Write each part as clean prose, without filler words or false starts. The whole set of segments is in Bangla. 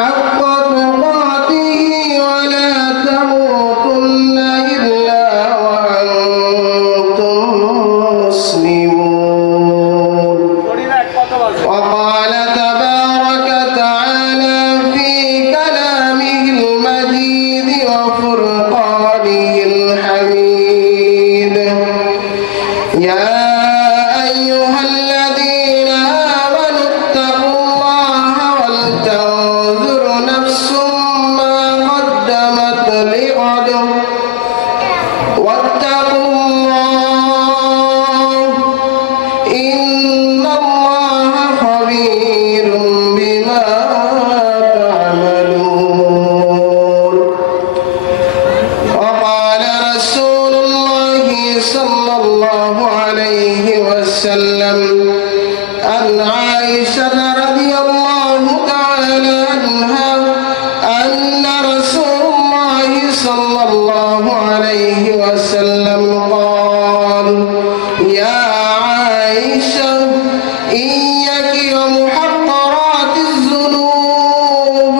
حق تقاته ولا تموتن إلا وأنتم مسلمون. وقال تبارك تعالى في كلامه المجيد وفرقانه الحميد: يا أيها الذين آمنوا اتقوا الله ولتنظر نفس ما قدمت لغد واتقوا الله إن الله خبير بما تعملون. وقال رسول الله صلى الله عليه وسلم عن عائشة رضي الله تعالى عنها أن رسول الله صلى الله عليه وسلم قال: يا عائشة إياك ومحقرات الذنوب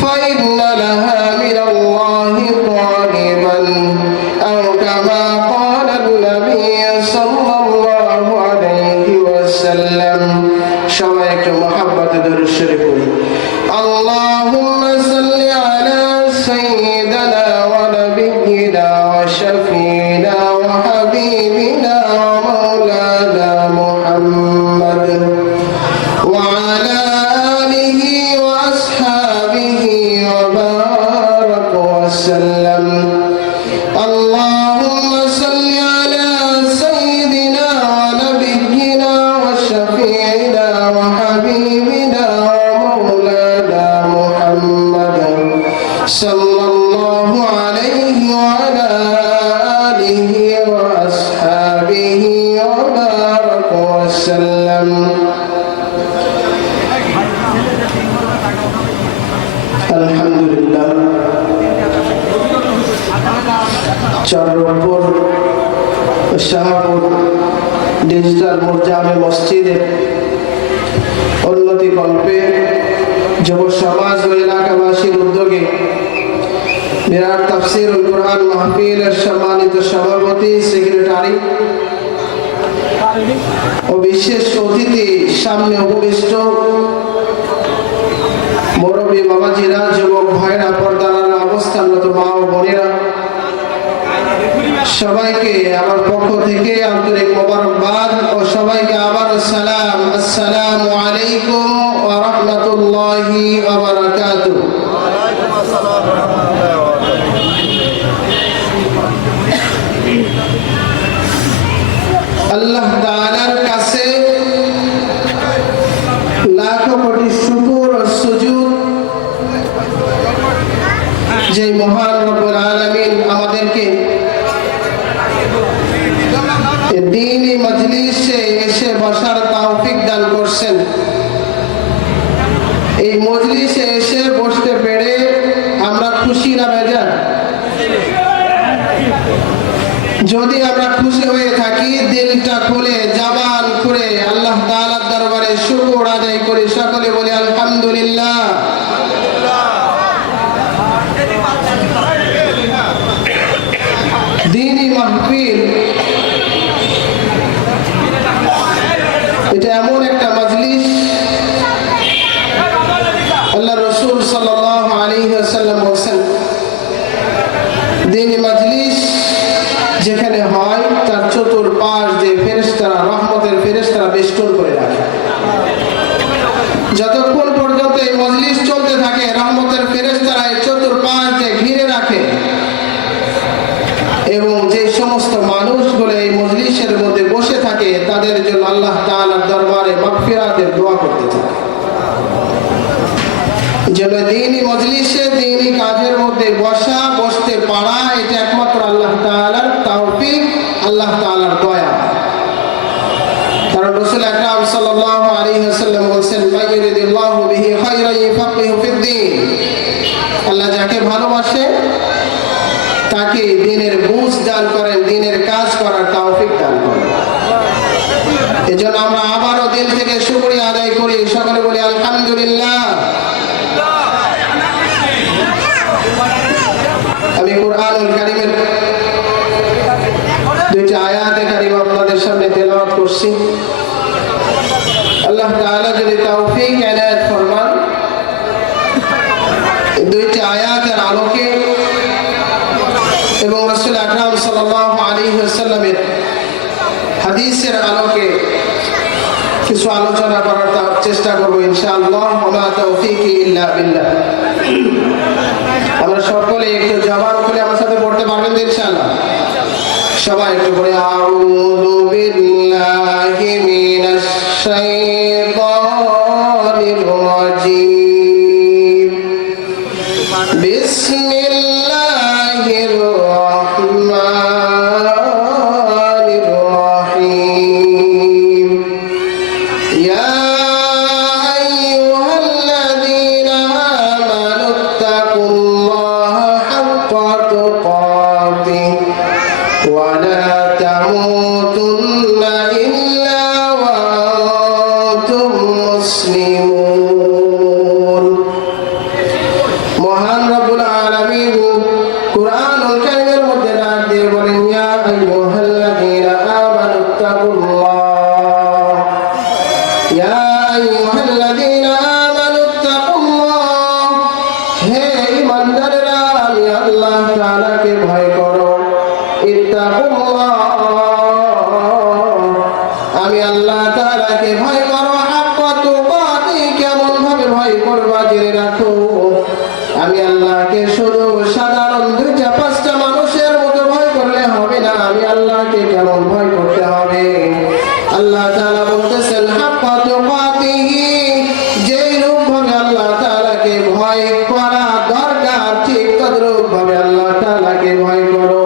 فإن لها من الله طالبا، أو كما قال النبي صلى الله عليه وسلم. সবাই একটু মহব্বত দরুদ শরীফ পড়ি। اللهم صل على سيدنا ونبينا وشفينا وحبيبنا ومولانا محمد وعلى آله وأصحابه وبارك وسلم. اللهم صل على سيدنا ونبينا وشفيعنا وحبيبنا ومولانا محمد صلى الله عليه وعلى آله وأصحابه وبارك وسلم. الحمد لله. চন্দ্রপুর শাহপুর ডিজিটাল জামে মসজিদে উন্নতি কল্পে যুব সমাজ ও এলাকাবাসীর উদ্যোগে বিরাট তাফসীরুল কুরআন মাহফিলের সম্মানিত সভাপতি, সেক্রেটারি ও বিশেষ অতিথি, সামনে উপবিষ্ট মুরব্বী বাবাজিরা, যুবক ভাইরা, পর্দার অবস্থানরত মা ও বোনেরা, সবাইকে আমার পক্ষ থেকে আন্তরিক মোবারকবাদ ও সবাইকে আবার সালাম। আসসালামু আলাইকুম ওয়া রাহমাতুল্লাহি ওয়া বারাকাতুহু। আল্লাহ তাআলার কাছে লাখো কোটি শুকর ও সুজুদ যে মহান রব্বুল আলামিন আমাদেরকে দ্বীনি মজলিসে এসে বসার তৌফিক দান করছেন। এই মজলিসে এসে বসতে পেরে আমরা খুশি না বেজার? যদি আমরা খুশি হয়ে থাকি, দিলটা খুলে জবান খুলে আল্লাহ তাআলার দরবারে শুকর আদায় করি। সকলে বলি আলহামদুলিল্লাহ। দ্বীনি মাহফিল এটা এমন একটা মজলিস, আল্লাহ রাসূল সাল্লাল্লাহু আলাইহি ওয়াসাল্লাম বলেন, দ্বীনি মজলিস যেখানে হয় তার চতুর্পাশ যে ফেরেশতারা, রহমতের ফেরেশতারা বেষ্টন করে রাখে। যতক্ষণ পর্যন্ত এই মজলিস চলতে থাকে, রহমতের ফেরেশতারা এই চতুর্পাশ যে ঘিরে রাখে এবং যে সমস্ত মানুষগুলো এই মজলিসের মধ্যে বসে থাকে তাদের জন্য আল্লাহ তাআলার দরবারে মাগফিরাতের দোয়া করতে থাকে। যেন দ্বীনি মজলিসে, দ্বীনি কাজের মধ্যে বসা, বসতে পারা, এটা একমাত্র আল্লাহ তাআলার তৌফিক, আল্লাহ তাআলার দয়া। কারণ রাসূল আকরাম সাল্লাল্লাহু আলাইহি ওয়াসাল্লাম বলেছেন, মাইয়ুরিদিল্লাহু বিহি খায়রান ইউফাক্কিহু ফিদ্দীন। আল্লাহ যাকে ভালোবাসে তাকে দ্বীনের বুঝ দান করেন, দ্বীনের কাজ করার তৌফিক দান করেন। এজন্য আমরা আবারও দিল থেকে শুকরিয়া আদায় করি। সকলে বলি আলহামদুলিল্লাহ। করছি। আল্লাহ তাআলা যদি তৌফিক এনায়েত ফরমান, দুইটি আয়াতের আলোকে এবং রাসূল আকরাম সাল্লাল্লাহু আলাইহি ওয়াসাল্লামের হাদিসের আলোকে কিছু আলোচনা করার চেষ্টা করব ইনশাআল্লাহ। ওয়া মা তাওফীকি ইল্লা বিল্লাহ। আমরা সকলে একটু জবান খুলে আমার সাথে পড়তে পারবেন তো ইনশাআল্লাহ? সবাই একটু পড়ে আউযু বিল্লাহি মিনাশ শাইতানির রাজীম। বিসমিল্লাহির রাহমানির রাহিম। ইয়া আইয়ুহাল্লাযীনা আমানুত্তাকুল্লাহা হাক্কা তুকাতিহি ওয়া লা তামুতুন্না ইল্লা ওয়া আনতুম মুসলিমুন। মহান রব্বুল আলামিন কুরআনুল কারীমের মধ্যে ডাক দিয়ে বলেন, ইয়া আইয়ুহাল্লাযীনা আমানুত্তাকুল্লাহ, ইয়া আইয়ুহাল্লাযীনা আমানুত্তাকুল্লাহ, হে ঈমানদারেরা আমি আল্লাহ তাআলাকে ভয় করো। ইত্তাকুল্লাহ, আমি আল্লাহ তাআলাকে ভয় করো। হাক্কা তুকাতি, কেমন ভাবে ভয় করবা জেনে রাখো। আমি আল্লাহকে শুধু সাধারণ দুইটা পাঁচটা মানুষের মতো ভয় করলে হবে না, আমি আল্লাহকে কেমন ভয় করতে হবে। আল্লাহ তাআলা বলতেছেন হাক্কা তুকাতিহি, যেই রূপ ভাবে আল্লাহ তাআলাকে ভয় করা দরকার ঠিক তদ্রূপ ভাবে আল্লাহ তাআলাকে ভয় করো।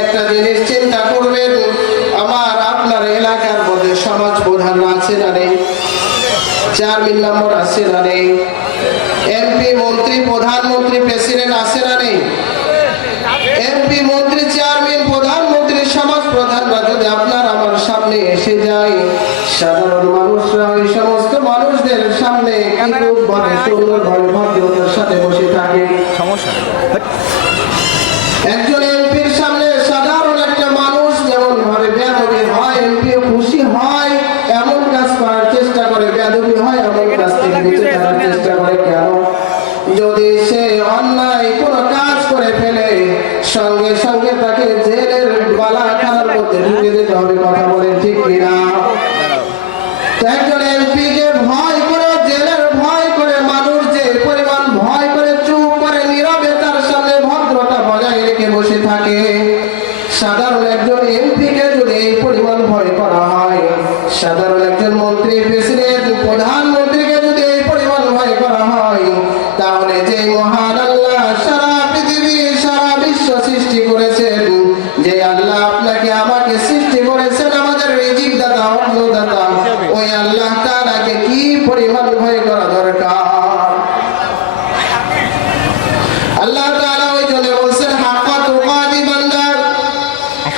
একটা জিনিস চিন্তা করবেন, আমার আপনার এলাকার মধ্যে সমাজ প্রধানরা আছে না নেই? চেয়ারম্যান নম্বর আছে না নেই? এমপি, মন্ত্রী, প্রধানমন্ত্রী, প্রেসিডেন্ট আছে না নেই? এমপি, মন্ত্রী, চেয়ারম্যান, প্রধানমন্ত্রী, সমাজ প্রধানরা যদি আপনার আমার সামনে এসে যায়, সাধারণ মানুষরা ওই সমস্ত মানুষদের সামনে কিরূপভাবে সুন্দরভাবে ভদ্রতার সাথে বসে থাকে। একজন এমপির সামনে সাধারণ একটা মানুষ যেমন ভাবে বেয়াদবি হয়, এমপিও খুশি হয়, এমন কাজ করার চেষ্টা করে, বেয়াদবি হয় এমন কাজ থেকে বেঁচে থাকার চেষ্টা করে। কেন? যদি সে অন্যায় কোনো কাজ করে ফেলে, সঙ্গে সঙ্গে তাকে জেলের বালাখানার মধ্যে ঢুকে দিতে হবে। কথা বলেন ঠিক কিনা? একজন এমপিকে ভয় করে, জেলের ভয় করে, মানুষ যে পরিমাণ ভয় করে চুপ করে নীরবে তার সামনে ভদ্রতা বজায় রেখে বসে থাকে, সাধারণ একজন এমপিকে যদি এই পরিমাণ ভয় করা হয়, সাধারণ একজন মন্ত্রী, প্রেসিডেন্ট, প্রধানমন্ত্রীকে যদি এই পরিমাণ ভয় করা হয়, তাহলে যে মহান আল্লাহ সারা পৃথিবী সারা বিশ্ব সৃষ্টি করেছেন, যে আল্লাহ আপনাকে আমাকে সৃষ্টি করেছেন, আমাদের রিজিক দাতা, অন্নদাতা, ওই আল্লাহ তাআলাকে কি পরিমাণ ভয় করা দরকার। আল্লাহ তাআলা ওই জন্য বলছেন হাক্কা তুকাতি, বান্দা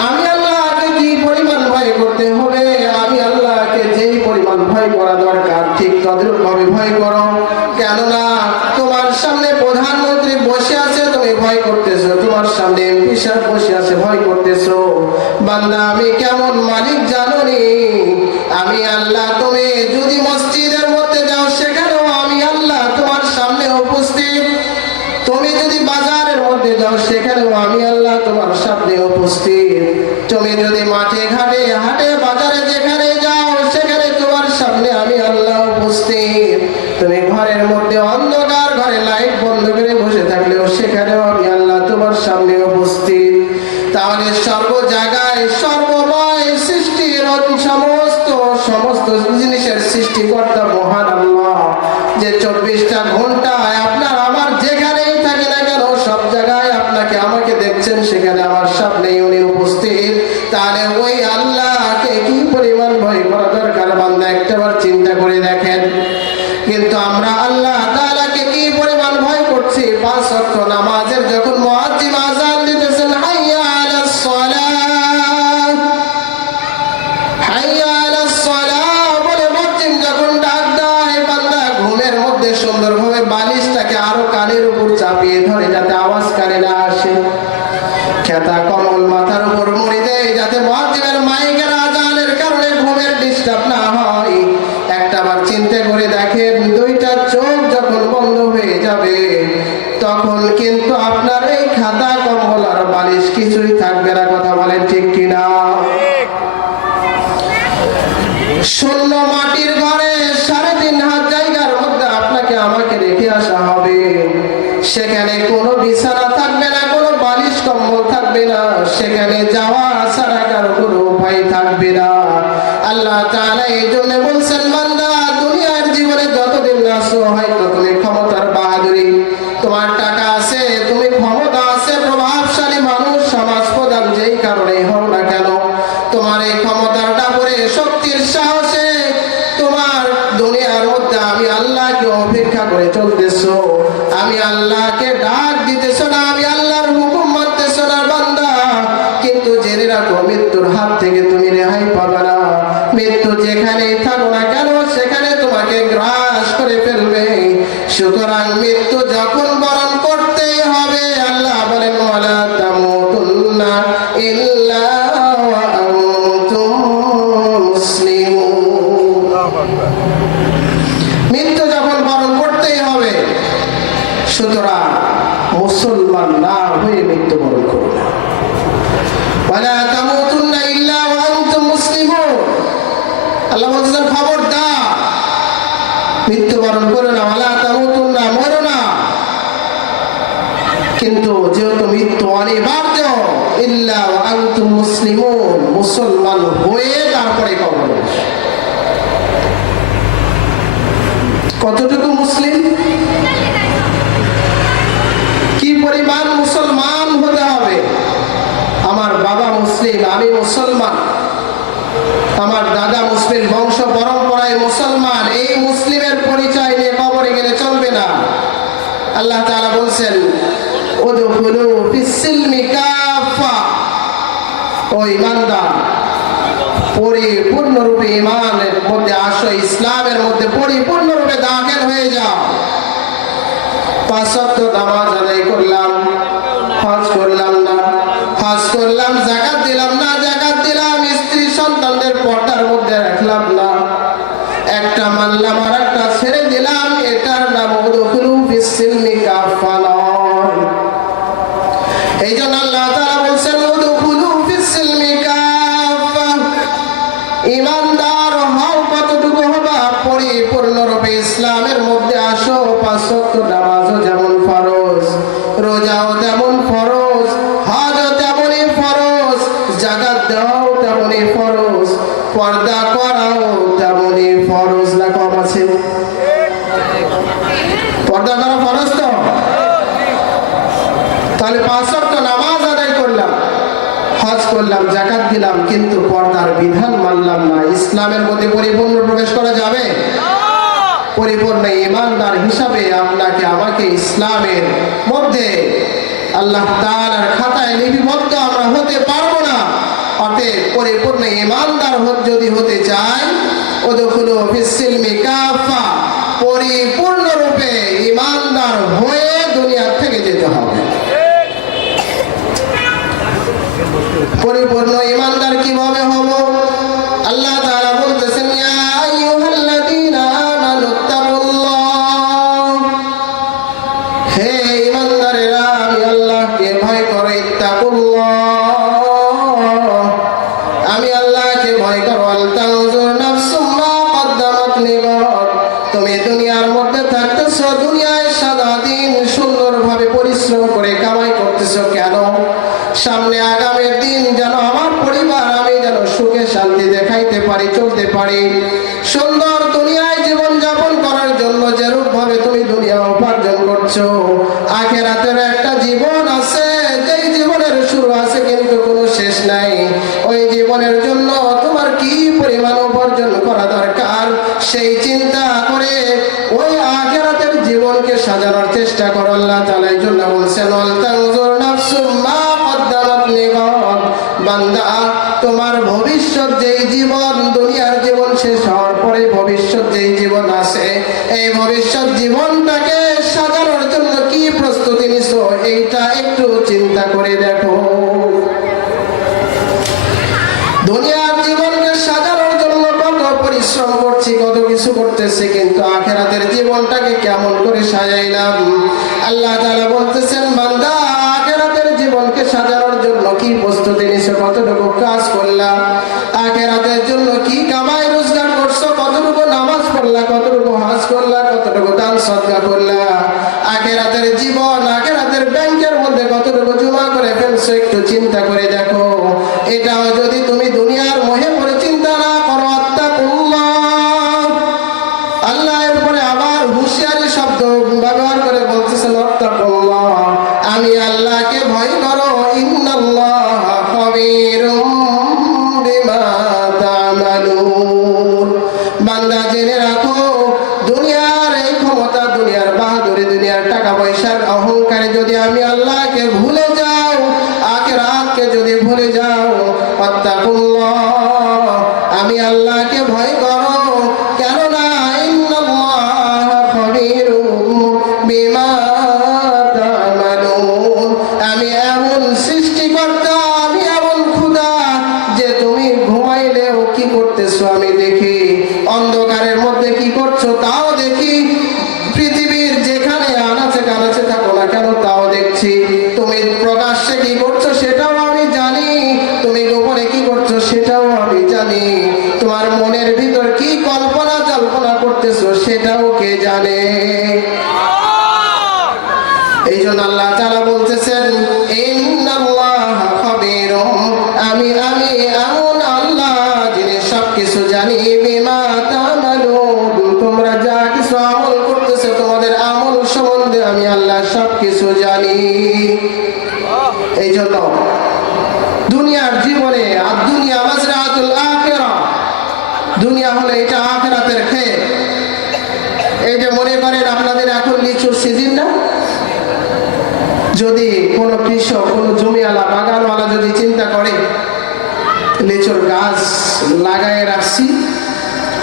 আমি আল্লাহকে কি পরিমাণ ভয় করতে হবে, আমি আল্লাহকে যেই পরিমাণ ভয় করা দরকার ঠিক তদ্রূপ ভাবে ভয় করো। কেননা তোমার সামনে প্রধানমন্ত্রী বসে আছে, তুমি ভয় করতেছো, তোমার সামনে এমপি সাহেব বসে আছে, ভয় করতেছো। বান্দা আমি কেমন মালিক জানো নি? আমি আল্লাহ। তুমি যদি মসজিদের মধ্যে যাও, সেখানেও আমি আল্লাহ তোমার সামনে উপস্থিত। তুমি যদি বাজারের মধ্যে যাও, সেখানেও আমি আল্লাহ তোমার সামনে উপস্থিত। তুমি যদি মাঠে ঘাটে হাটে বাজারে যেখানে যাও, সেখানে তোমার সামনে আমি আল্লাহ উপস্থিত। তুমি ঘরের মধ্যে অন্ধকার ঘরে লাইট বন্ধ করে বসে থাকলেও সেখানেও আমি আল্লাহ তোমার সামনে উপস্থিত। তাহলে সর্ব জায়গায় সর্বময় সৃষ্টির সমস্ত জিনিসের সৃষ্টিকর্তা মহান আল্লাহ, যে 24টা ঘন্টায় আপনার আমার যেখানেই থাকি না কেন সব জায়গায় আপনাকে আমাকে দেখছেন, সেখানে আমার সামনেই উনি উপস্থিত। তাহলে ওই আল্লাহকে কি পরিমাণ ভয় করা দরকার বান্দা, একটাবার চিন্তা করে দেখেন। কিন্তু আমরা আল্লাহ তাআলাকে কি পরিমাণ ভয় করছি। 5 ওয়াক্ত নামাজের যখন মুয়াজ্জিন আযান দিতেছেন, হাইয়া আলাস সালাহ, হাইয়া আলাস সালাহ বলে মুয়াজ্জিন যখন ডাক দেয়, বান্দা ঘুমের মধ্যে সুন্দরভাবে বালিশটাকে আরো কানের উপর চাপিয়ে ধরে যাতে আওয়াজ কানে না আসে। খেতা কমল মাথার উপর মুড়ি দেয় যাতে মুয়াজ্জিনের মাইকের আযানের কারণে ঘুমের বন্ধ হয়ে যাবে, তখন কিন্তু আপনার এই খাতা কম্বল আর বালিশ কিছুই থাকবে না। কথা বলেন ঠিক কিনা? শূন্য মাটির ঘরে 3.5 হাত জায়গার মধ্যে আপনাকে আমাকে রেখে আসা হবে। সেখানে কোনো বিছানা থাকবে না, কোনো বালিশ কম্বল থাকবে না, সেখানে যাওয়া ছাড়া কারো কোনো উপায় থাকবে না। আল্লাহ তাআলা এই জন্য বলছেন, বান্দা দুনিয়ার জীবনে যতদিন আছো হয়তো তুমি ক্ষমতার বাহাদুরি, তোমার টাকা আছে, তুমি ক্ষমতা আছে, প্রভাবশালী মানুষ, সমাজ প্রধান যেই কারণে হও না কেন, তোমার এই ক্ষমতার ডাবরে শক্তির সাহসে তোমার দুনিয়ার মধ্যে আমি আল্লাহকে অপেক্ষা করে চলতেছো, আমি আল্লাহকে ডাক দিতেছো না, আমি আল্লাহর হুকুম মানতেছো না বান্দা। কিন্তু জেনে রাখো, মৃত্যুর হাত থেকে তুমি রেহাই পাবে না। মৃত্যু যেখানেই থাকো না কেন সেখানে তোমাকে গ্রাস করে ফেলবে। সুতরাং মৃত্যু যখন বরণ করতেই হবে, আল্লাহ বলেন, ওয়ালা তামুতুন্না ইল্লা ওয়া আনতুম মুসলিমুন। মৃত্যু যখন বরণ করতেই হবে, সুতরাং মুসলমান না হয়ে মৃত্যুবরণ করুন। ওয়ালা তামুতুন্না ইল্লা ওয়া আনতুম মুসলিমুন। আল্লাহ বলছেন, খবরদার মৃত্যুবরণ করো না, ওয়ালা তামুতুন্না, মরো না। কিন্তু যেহেতু মৃত্যু অনিবার্য, ইল্লা ওয়া আনতুম মুসলিমুন, মুসলমান হয়ে তারপরে কবর। কতটুকু মুসলিম, কি পরিমাণ মুসলমান হতে হবে? আমার বাবা মুসলিম, আমি মুসলমান, আমার দাদা মুসলিম, বংশ পরম্পরায় মুসলমান, এই মুসলিমের পরিচয় নিয়ে কবরে গেলে চলবে না। আল্লাহ তাআলা বলছেন, উদখুলু ফিস-সিলমি কাফা। ও ঈমানদার, পরিপূর্ণরূপে ঈমানের মধ্যে আসো, ইসলামের মধ্যে পরিপূর্ণরূপে দাখিল হয়ে যাও। 5 ওয়াক্ত নামাজ আদায় করলাম, হজ করলাম না, হজ করলাম, যাকাত দিলাম না, যাকাত দিলাম, স্ত্রী সন্তানদের পর্দার মধ্যে রাখলাম না, একটা মানলাম আর একটা ছেড়ে দিলাম, এটার নাম উদখুলু ফিস-সিলমি কাফা নয়। এই জন্য আল্লাহ তাআলা বলছেন, উদখুলু ফিস-সিলমি কাফা। ঈমানদার হও, কতটুকু হবা? পরিপূর্ণরূপে ইসলামের মধ্যে আসো। 5 ওয়াক্ত নামাজও যেমন ফরজ, রোজাও তেমন ফরজ, হজও তেমনই ফরজ, যাকাত দেওয়াও তেমনই ফরজ, পর্দা করাও তেমনই ফরজ। না কম আছে? পর্দা করা ফরজ তো? তাহলে 5 ওয়াক্ত নামাজ আদায় করলাম, হজ করলাম, যাকাত দিলাম, কিন্তু পর্দার বিধান মানলাম না, ইসলামের মধ্যে পরিপূর্ণ প্রবেশ করা যাবে? পরিপূর্ণ ঈমানদার হিসাবে আপনাকে আমাকে ইসলামের মধ্যে আল্লাহ তাআলার খাতায় লিপিবদ্ধ আমরা হতে পারবো না। অতএব পরিপূর্ণ ঈমানদার যদি হতে চাই, উদখুলু ফিস-সিলমি কাফা, পরিপূর্ণরূপে ঈমানদার হয়ে দুনিয়া থেকে যেতে হবে। পরিপূর্ণ ঈমানদার কিভাবে হব? আল্লাহ তাআলা বলতেছেন, ইয়া আইয়ুহাল্লাযীনা আমানুত্তাকুল্লাহ। হে ঈমানদারেরা, আমি আল্লাহকে ভয় করো। ইত্তাকুল্লাহ, আমি আল্লাহকে ভয় করো। আল তানজুর নাফসুম মা কদ্দামাত লিগাদ। তুমি দুনিয়ার মধ্যে থাকতেছো, দুনিয়ায় সারা দিন সুন্দরভাবে পরিশ্রম করে কামাই করতেছো কেন? সামনে আগামীর দিন যেন আমার পরিবার আমি যেন সুখে শান্তি দেখাইতে পারি, চলতে পারি। সুন্দর দুনিয়ায় জীবন যাপন করার জন্য যেরূপ ভাবে তুমি দুনিয়া উপার্জন করছো, আখিরাতের একটা জীবন আছে, যেই জীবনের শুরু আছে কিন্তু কোনো শেষ নাই। ওই জীবনের জন্য তোমার কি পরিমাণ উপার্জন করা দরকার, সেই চিন্তা করে ওই আখিরাতের জীবনকে সাজানোর চেষ্টা করো। আল্লাহ তাআলা এই জন্য বলছেন, ওয়াল তানজুর নাফসুম মা কদ্দামাত লিগাদ। বান্দা, তোমার ভবিষ্যৎ যেই জীবন, দুনিয়ার জীবন শেষ হওয়ার পরে ভবিষ্যৎ যেই জীবন আছে, এই ভবিষ্যৎ জীবনটাকে সাজানোর জন্য কি প্রস্তুতি নিছো, এইটা একটু চিন্তা করে দেখো। দুনিয়ার জীবনকে সাজানোর জন্য কত পরিশ্রম করছি, কত কিছু করতেছি, কিন্তু আখিরাতের জীবনটাকে কেমন করে সাজাবো সাজাইলাম। আল্লাহ তাআলা বলতেছেন, বান্দা আখিরাতের জীবনকে সাজানোর জন্য কি প্রস্তুতি নিছো, কতটুকু কাজ করলা, আখিরাতের জন্য কি কামাই রোজগার করছো, কতটুকু নামাজ পড়লা, কতটুকু হজ করলা, কতটুকু দান সদকা করলা, আখিরাতের জীবন আখিরাতের ব্যাংকের মধ্যে কতটুকু জমা করে ফেলছো, একটু চিন্তা করে দেখো। এটাও যদি তুমি দুনিয়ার মোহে পড়ে চিন্তা না করো, আত্তাকুল্লাহ, আল্লাহ এরপরে আবার হুঁশিয়ারি শব্দ ব্যবহার করে বলতেছেন, আত্তাকুল্লাহ, আমি আল্লাহকে ভয় করো, ইন্নাল্লাহা খাবীরুম বিমা তা'মালুন। বান্দা জেনে রাখো, দুনিয়ার এই ক্ষমতা, দুনিয়ার বাহাদুরি, দুনিয়ার টাকা পয়সার অহংকারে যদি আমি আল্লাহকে ভুলে যাও, আখিরাতকে যদি ভুলে যাও, আত্তাকুল্লাহ, আমি আল্লাহকে ভয় করো, কেননা ইন্নাল্লাহা খাবীরুম বিমা তা'মালুন। আমি এমন সৃষ্টিকর্তা, আমি এমন খোদা যে তুমি ঘুমাইলেও কি করতেছো আমি দেখি, অন্ধকারের মধ্যে কি করছো তাও দেখি, পৃথিবীর যেখানে আনাচে কানাচে থাকো না কেন তাও দেখছি, তুমি প্রকাশ্যে কি করছো সেটাও আমি জানি, তুমি গোপনে কি করছো সেটাও আমি জানি, তোমার মনের ভিতর কি কল্পনা জল্পনা করতেছো সেটাও কে জানে। এই জন্য আল্লাহ তাআলা বলতেছেন, ইন্নাল্লাহা খাবীরুম, আমি এমন আল্লাহ যিনি সবকিছু জানি, বিমা তা'মালুন, তোমরা যা কিছু আমল করতেছো তোমাদের আমল সম্বন্ধে আমি আল্লাহ সবকিছু জানি। এই জন্য দুনিয়ার জীবনে, আর দুনিয়া মাজরাতুল আখিরাহ, দুনিয়া হলো এটা আখিরাতের ক্ষেত। এই যে মনে করেন আপনাদের এখন লিচুর সিজন না, যদি কোনো কৃষক, কোনো জমিওয়ালা, বাগানওয়ালা যদি চিন্তা করে লিচুর গাছ লাগায় রাখছি,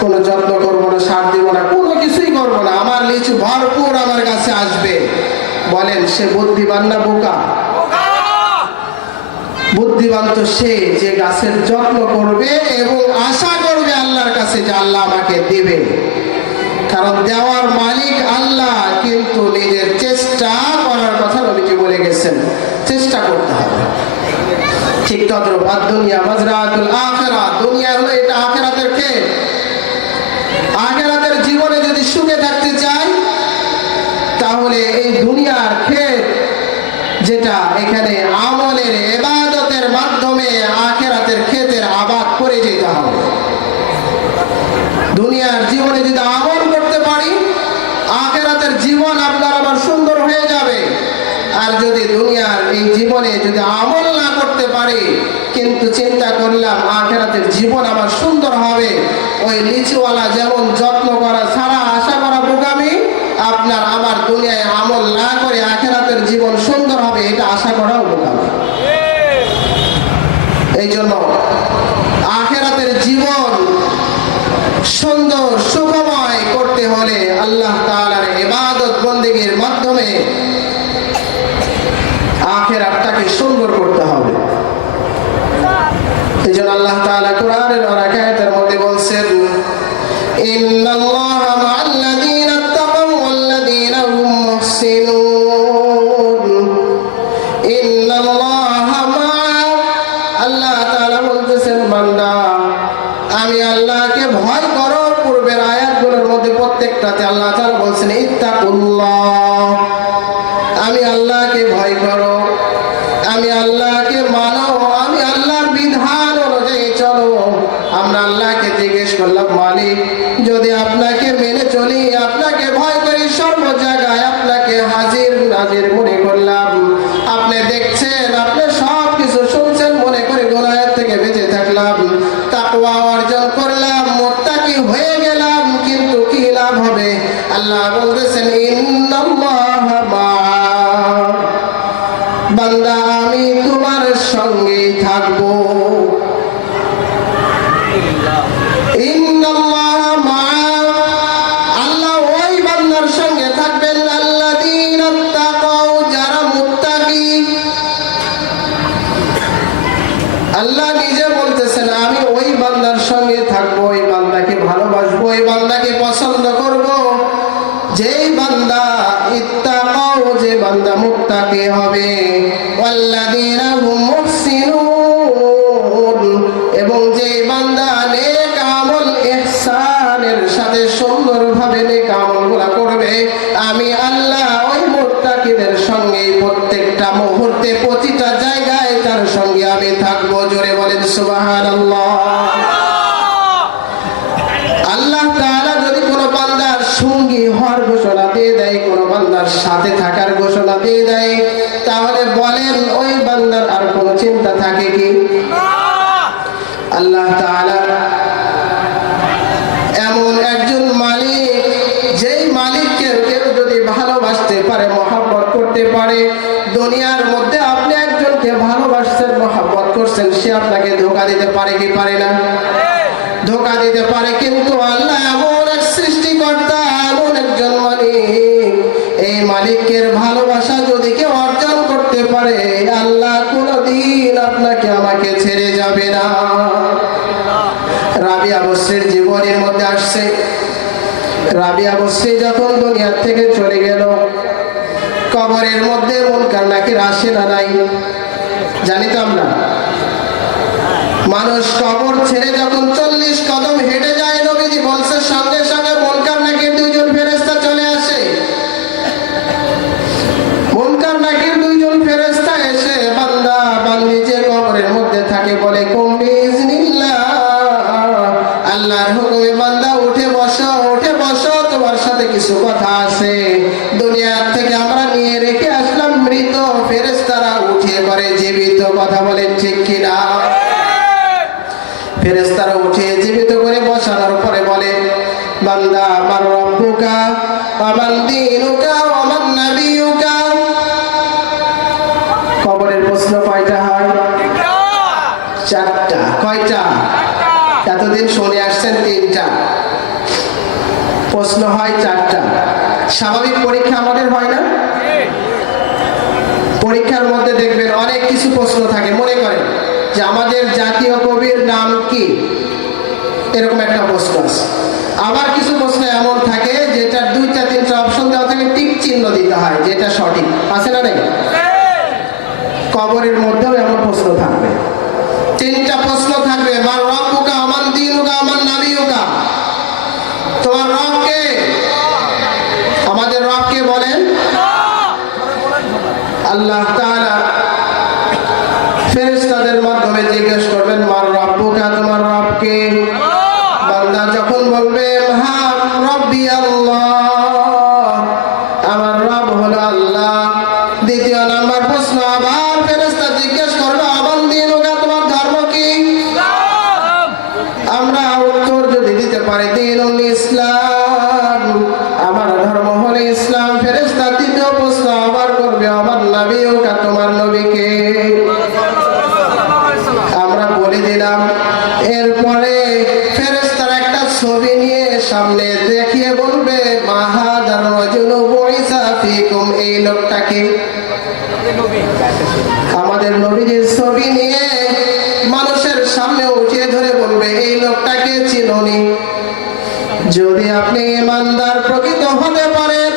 কোনো যত্ন করবো না, সার দিব না, কোনো কিছুই করবো না, আমার লিচু ভরপুর আমার কাছে আসবে, বলেন সে বুদ্ধিমান না বোকা? বুদ্ধিমান তো সে যে গাছের যত্ন করবে এবং আশা করবে আল্লাহর কাছে যে আল্লাহ আমাকে দিবে, কারণ দেওয়ার মালিক আল্লাহ, কিন্তু নিজের চেষ্টা করার কথা নবীজি বলে গেছেন, চেষ্টা করতে হবে। ঠিক তদ্রূপ দুনিয়া মাজরাতুল আখিরাহ, দুনিয়া হলো এটা আখিরাতের ক্ষেত। আখিরাতের জীবনে যদি সুখে থাকতে চাই, তাহলে এই দুনিয়ার ক্ষেত যেটা, এখানে আমলের ইবাদতের মাধ্যমে আখিরাতের ক্ষেতের আবাদ করে যেতে হবে। দুনিয়ার জীবনে যদি আমল করতে পারি, আখিরাতের জীবন আপনার আবার সুন্দর হয়ে যাবে। আর যদি দুনিয়ার এই জীবনে যদি আমল না করতে পারি, কিন্তু চিন্তা করলাম আখিরাতের জীবন আমার সুন্দর হবে, ওই লিচুওয়ালা যেমন যত্ন করা ছাড়া আশা করা বোকামি, আপনার আমার দুনিয়ায় আমল না করে আখিরাতের জীবন সুন্দর হবে এটা আশা করাও বোকামি। এই জন্য আখিরাতের জীবন সুন্দর সুখময় করতে হলে আল্লাহ তাআলার ইবাদত বন্দেগীর মাধ্যমে আখিরাতটাকে সুন্দর করতে হবে। এই জন্য আল্লাহ তাআলা কোরআনের অনেক আয়াতের মধ্যে বলছেন, ইন্নাল্লাহা মা'আল্লাযীনা ইত্তাকাউ ওয়াল্লাযীনা হুম মুহসিনুন। ইন্নাল্লাহা মা'a, আল্লাহ তাআলা বলতেছেন, বান্দা আমি আল্লাহকে ভয় করো। পূর্বের আয়াতগুলোর মধ্যে প্রত্যেকটাতে আল্লাহ তাআলা বলছেন ইত্তাকুল্লাহ, আমি আল্লাহকে ভয় করো, আমি আল্লাহকে মানো, আমি আল্লাহর বিধান অনুযায়ী চলো। আমরা আল্লাহকে জিজ্ঞেস করলাম, মালিক যদি আপনাকে মেনে চলি, আপনাকে ভয় করি, সর্ব জায়গায় আপনাকে হাজির নাজির মনে করলাম, আপনি দেখছেন, আপনি সব কিছু শুনছেন মনে করে গুনাহের থেকে বেঁচে থাকলাম, তাকওয়া অর্জন করলাম, মুত্তাকি হয়ে গেলাম, কিন্তু কি লাভ হবে? আল্লাহ বলতেছেন ইন্নাল্লাহা মা'a, বান্দা আমি তোমার সঙ্গেই থাকবো। ইন্নাল্লাহা মা'a, আল্লাহ ওই বান্দার সঙ্গে থাকবেন, আল্লাযীনা ইত্তাকাউ, মুত্তাকি হবে। ওয়াল্লাযীনা হুম মুহসিনুন, এবং যে বান্দা নেক আমল ইহসানের সাথে সুন্দরভাবে নেক আমলগুলো করবে, আমি আল্লাহ ওই মুত্তাকিদের সঙ্গে প্রত্যেকটা মুহূর্তে প্রতিটা জায়গায় তার সঙ্গে আমি থাকবো। জোরে বলেন সুবহানাল্লাহ। আল্লাহ তাআলা যদি কোনো বান্দার সঙ্গী হওয়ার ঘোষণা দিয়ে দেয়, কোনো বান্দার সাথে থাকার ঘোষণা দিয়ে দেয়, তাহলে বলেন ওই বান্দার আর কোনো চিন্তা থাকে কি? আল্লাহ তাআলা এমন একজন মালিক, যেই মালিককে কেউ যদি ভালোবাসতে পারে, মহব্বত করতে পারে, দুনিয়ার মধ্যে আপনি একজনকে ভালোবাসছেন, মহব্বত করছেন, সে আপনাকে ধোঁকা দিতে পারে কি পারে না? ধোঁকা দিতে পারে। কিন্তু আল্লাহ এমন এক সৃষ্টিকর্তা, এমন একজন মালিক, এই মালিকের ভালোবাসা যদি কেউ অর্জন করতে পারে, আল্লাহ কোনদিন আপনাকে আমাকে ছেড়ে যাবে না। রাবিয়া বসরির জীবনের মধ্যে আসছে, রাবিয়া বসরি যখন দুনিয়া থেকে চলে গেল, কবরের মধ্যে মুনকার নাকির আসে না নাই? জানিতাম না। মানুষ কবর ছেড়ে যখন 40 কদম হেঁটে যায়, নবীজি বলছে সঙ্গে সঙ্গে মুনকার নাকির দুইজন ফেরেশতা চলে আসে। মুনকার নাকির দুইজন ফেরেশতা এসে বান্দা বান্দি যে কবরের মধ্যে থাকে বলে, কুম বিইজনিল্লাহ, আল্লাহর হুকুমে বান্দা উঠে বসো, উঠে বসো, তোমার সাথে কিছু কথা আছে। দুনিয়ার থেকে আমরা নিয়ে রেখে আসলাম মৃত, ফেরেশতারা উঠিয়ে করে জীবিত। কথা বলেন ঠিক কিনা? ফেরেশতারা উঠিয়ে জীবিত করে বসানোর পরে বলে, বান্দা আমার রব্বুকা আমার দীনুকা আমার নবিয়ুকা। কবরের প্রশ্ন কয়টা হয়? 4টা। কয়টা? এতদিন শুনে আসছেন 3টা, প্রশ্ন হয় 4টা। স্বাভাবিক পরীক্ষা আমাদের হয় না? পরীক্ষার মধ্যে দেখবেন অনেক কিছু প্রশ্ন থাকে। মনে করেন যে আমাদের জাতীয় কবির নাম কি, এরকম একটা প্রশ্ন আছে। আবার কিছু প্রশ্ন এমন থাকে যেটা 2টা 3টা অপশন দেওয়া থাকে, টিক চিহ্ন দিতে হয় যেটা সঠিক। আছে না? নেই? কবরের মধ্যেও এমন প্রশ্ন থাকবে। 3টা প্রশ্ন থাকবে, মান রব্বুকা মান দীনুকা মান নবিয়ুকা। তোমার রব কে? আমাদের রব কে বলেন? আল্লাহ তাআলা ফেরেশতাদের মাধ্যমে জিজ্ঞেস করবেন, মান রব্বুকা, তোমার রব কে? বান্দা যখন বলবে হ্যাঁ রব্বি আল্লাহ, আমার রব হলো আল্লাহ। দ্বিতীয় নাম্বার প্রশ্ন আবার ফেরেশতা জিজ্ঞেস করবে, আমান দীনুকা, তোমার ধর্ম কি? আমরা উত্তর যদি দিতে পারি দীনুল ইসলাম, আমার ধর্ম হলো ইসলাম, ফেরেশতা তৃতীয় প্রশ্ন আবার করবে, আমার নবিয়ুকা, তোমার নবী কে? আমরা বলে দিলাম। এরপরে ফেরেশতারা একটা ছবি নিয়ে সামনে দেখিয়ে বলবে, মাহাদার রাজুলু বুইসা ফীকুম, এই লোকটাকে। আমাদের নবীজির ছবি নিয়ে মানুষের সামনে উঠিয়ে ধরে বলবে, এই লোকটাকে চিনোনি? যদি আপনি ইমানদার প্রকৃত হতে পারেন,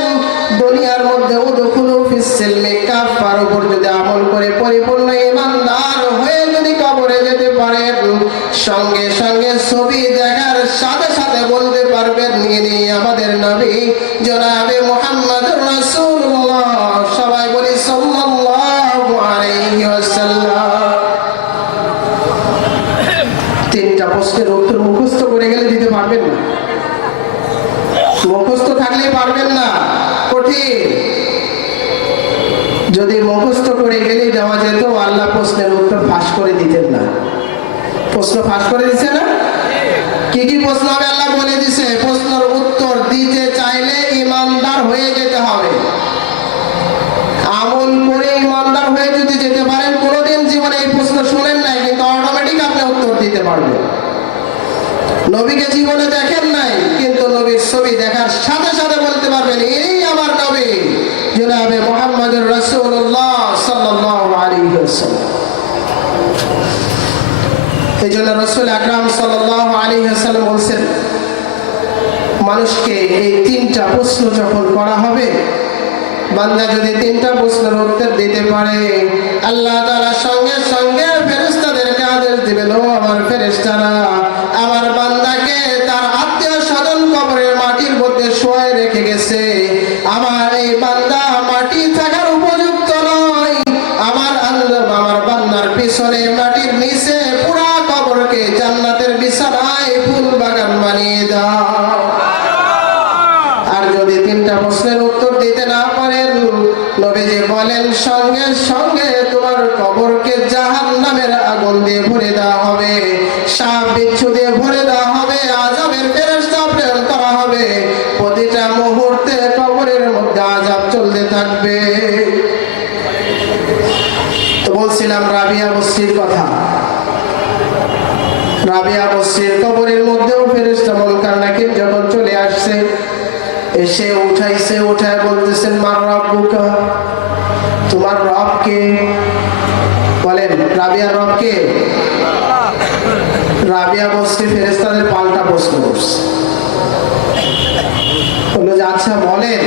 দুনিয়ার মধ্যে উদখুলু ফিস সিলমি কাফার উপর যদি আমল করে পরিপূর্ণ ইমানদার হয়ে যদি কবরে যেতে পারেন, সঙ্গে সঙ্গে ছবি দেখার সাথে সাথে বলতে পারবেন, ইনি আমাদের নবী জনাবে মুহাম্মদুর রাসূলুল্লাহ। সবাই বলি সাল্লাল্লাহু আলাইহি ওয়াসাল্লাম। 3টা প্রশ্নের উত্তর মুখস্থ করে গেলে দিতে পারবেন না। মুখস্থ থাকলে পারবেন না, কঠিন। যদি মুখস্থ করে গেলে দেওয়া যেত, আল্লাহ প্রশ্নের উত্তর ফাঁস করে দিতেন না। প্রশ্ন ফাঁস করে দিছে না? কি কি প্রশ্ন হবে আল্লাহ বলে দিছে। প্রশ্নের উত্তর দিতে চাইলে ইমানদার হয়ে যেতে হবে। আমল করে ইমানদার হয়ে যদি যেতে পারেন, কোনোদিন জীবনে এই প্রশ্ন শুনেন নাই, কিন্তু অটোমেটিক আপনি উত্তর দিতে পারবেন। নবীকে জীবনে দেখেন নাই, কিন্তু নবীর ছবি দেখার সাথে সাথে বলতে পারবেন, এই আমার নবী জনাবে মুহাম্মদুর রাসূলুল্লাহ সাল্লাল্লাহু আলাইহি ওয়াসাল্লাম। এইজন্য রাসূল আকরাম সাল্লাল্লাহু আলাইহি ওয়াসাল্লাম বলেন, মানুষকে এই 3টা প্রশ্ন যখন করা হবে, বান্দা যদি তিনটা প্রশ্নের উত্তর দিতে পারে, আল্লাহ তাআলা সঙ্গে সঙ্গে ফেরেশতাদেরকে আদেশ দিবেন, ও আমার ফেরেশতারা, আমার বান্দাকে তার আত্মীয় স্বজন কবরের মাটির মধ্যে শোয়ায় রেখে গেছে, আমার এই বান্দা মাটি থাকার উপযুক্ত নয়, আমার আল্লাহ আমার বান্দার পিছনে মাটির নিচে পুরা কবরকে জান্নাতের বিছানায় ফুল বাগান বানিয়ে দাও। আর যদি তিনটা প্রশ্নের উত্তর দিতে না পারেন, নবীজি বলেন সঙ্গে সঙ্গে তোমার কবরকে জাহান্নামের আগুন দিয়ে ভরে দেওয়া হবে, সাপ বিচ্ছু দিয়ে ভরে দেওয়া হবে, আযাবের ফেরেশতা প্রেরণ করা হবে, প্রতিটা মুহূর্তে কবরের মধ্যে আযাব চলতে থাকবে। তো বলছিলাম রাবিয়া বস্তির কথা। রাবিয়া বস্তির কবরের মধ্যেও ফেরেশতা মুনকার নাকির যখন চলে আসছে, এসে উঠাইছে, উঠায় বলতেছেন মার রব্বুকা, তোমার রব কে? বলেন রাবিয়ার রব কে? রাবিয়া বস্তি ফেরেশতাদের পাল্টা প্রশ্ন করছে, বললো যে আচ্ছা বলেন,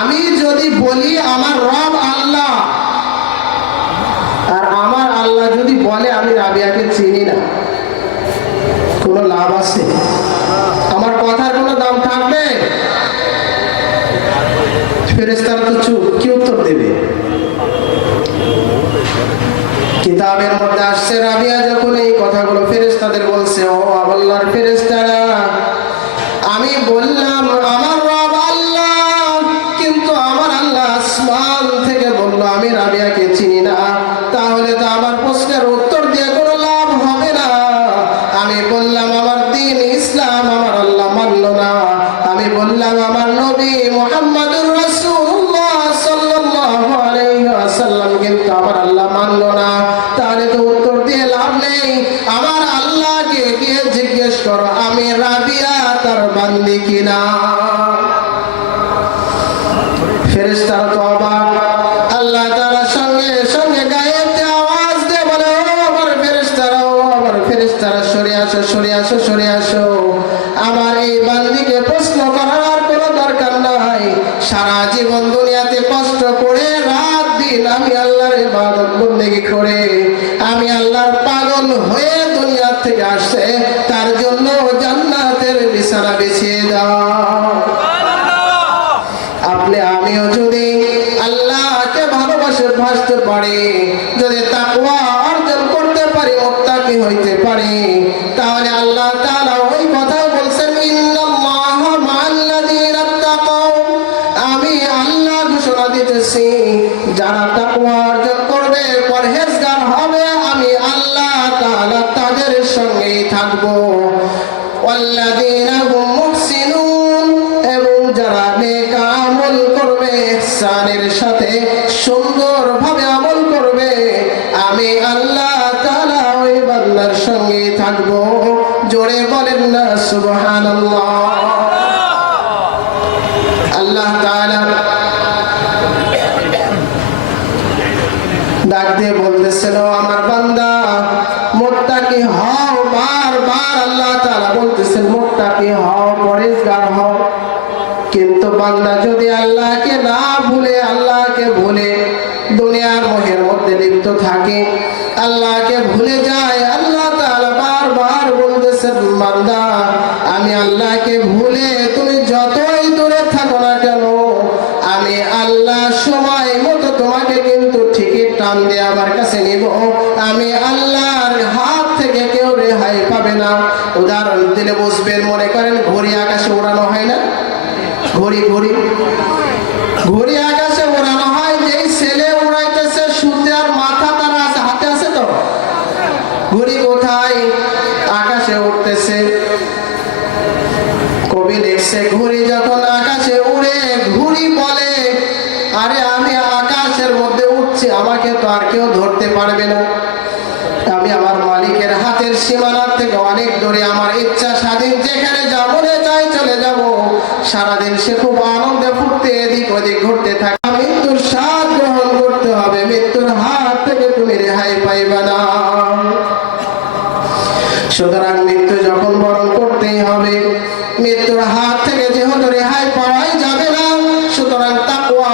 আমি যদি বলি আমার রব আল্লাহ, আর আমার আল্লাহ যদি বলে আমি রাবিয়াকে চিনি না, কোনো লাভ আছে? আমার কথার কোনো দাম থাকবে? ফেরেশতারা তো চুপ, কি উত্তর দেবে? কিতাবের মধ্যে আসছে রাবিয়া যখন এই কথাগুলো ফেরেশতাদের বলছে, ও আল্লাহর ফেরেশতারা, আমি বললাম আমার রব আল্লাহ, কিন্তু আমার আল্লাহ আসমান থেকে বললো আমি রাবিয়াকে চিনি না, তাহলে তো আমার প্রশ্নের উত্তর দিয়ে কোনো লাভ হবে না। আমি বললাম আমার দ্বীন ইসলাম, আমার আল্লাহ মানলো না। আমি বললাম আমার নবী মুহাম্মদুর রাসূলুল্লাহ সাল্লাল্লাহু আলাইহি ওয়াসাল্লাম, কিন্তু আমার আল্লাহ মানলো না, তাহলে তো উত্তর দিয়ে লাভ নেই। আমার আল্লাহকে গিয়ে জিজ্ঞেস করো আমি রাবিয়া তার বান্দি কিনা। ফেরেশতারা তো অবাক, আল্লাহ তাআলা সঙ্গে সঙ্গে গায়েতে আওয়াজ দিয়ে বলে, ও আমার ফেরেশতারা, ও আমার ফেরেশতারা, সরে আসো, সরে আসো, সরে আসো, আমার এই বান্দিকে প্রশ্ন করার আর কোনো দরকার নাই। সারা জীবন দুনিয়াতে কষ্ট করে রাত দিন আমি আল্লাহর ইবাদত বন্দেগী করে আমি আল্লাহর পাগল হয়ে দুনিয়া থেকে আসছে, তার জন্য জান্নাতের বিছানা বিছিয়ে দাও। আপনি আমিও যদি আল্লাহকে ভালোবাসে ভাসতে পারি, যদি তাকওয়া অর্জন করতে পারি, মুত্তাকি হইতে পারি, তাহলে আল্লাহ তাআলা ওই কথা বলছেন ইন্নাল্লাহা মা'আল্লাযীনা তাকাও, আমি আল্লাহ ঘোষণা দিতেছি যারা তাকওয়া অর্জন করবে, পরহেজগার হবে, আমি আল্লাহ তাআলা তাদের সঙ্গেই থাকবো। ওয়াল্লাযীনা হুম মুহসিনুন, এবং যারা নেক আমল করবে, ইহসানের সাথে সুন্দরভাবে আমল করবে, আমি আল্লাহ তাআলা ওই বান্দার সঙ্গে থাকবো। জোরে বলেন না সুবহানাল্লাহ। আল্লাহ তাআলা ডাক দিয়ে বলতেছেন, ও আমার বান্দা মুত্তাকি হও, বারবার আল্লাহ তাআলা বলতেছেন মুত্তাকি হও, পরহেজগার হও। কিন্তু বান্দা যদি আল্লাহকে না ভুলে, আল্লাহকে ভুলে দুনিয়ার মোহের মধ্যে লিপ্ত থাকে, আল্লাহকে ভুলে যায়, আল্লাহ তাআলা বারবার বলতেছেন বান্দা আমি আল্লাহকে ভুলে তুমি যতই দূরে থাকো না কেন, আমি আল্লাহ সময় মতো তোমাকে কিন্তু ঠিকই টান দিয়ে আমার কাছে নিব। আমি আল্লাহর হাত থেকে কেউ রেহাই পাবে না। উদাহরণ দিলে বুঝবেন, মনে করেন ঘড়ি আকাশে উড়ানো হয় না, ঘড়ি ঘড়ি ঘড়ি আকাশে উড়ানো হয়, যেই ছেলে উড়াইতেছে সুতে আর মাথা তার আছে, হাতে আছে তো, ঘড়ি কোথায়? আকাশে উঠতেছে। কবি লিখছে ঘড়ি যখন আকাশে উড়ে, ঘড়ি বলে আরে আমি আকাশের মধ্যে উঠছি, আমাকে তো আর কেউ ধরতে পারবে না, আমি আমার মালিকের হাতের সীমানার থেকে অনেক দূরে, আমার ইচ্ছা স্বাধীন যেখানে যাব মনে চাই চলে যাব। সারাদিন সে খুব আনন্দে ফুটতে এদিক ওদিক ঘুরতে থাকে। মৃত্যুর স্বাদ গ্রহণ করতে হবে, মৃত্যুর হাত থেকে তুমি রেহাই পাইবে না। সুতরাং মৃত্যু যখন বরণ করতেই হবে, মৃত্যুর হাত থেকে যেহেতু রেহাই পাওয়াই যাবে না, সুতরাং তাকওয়া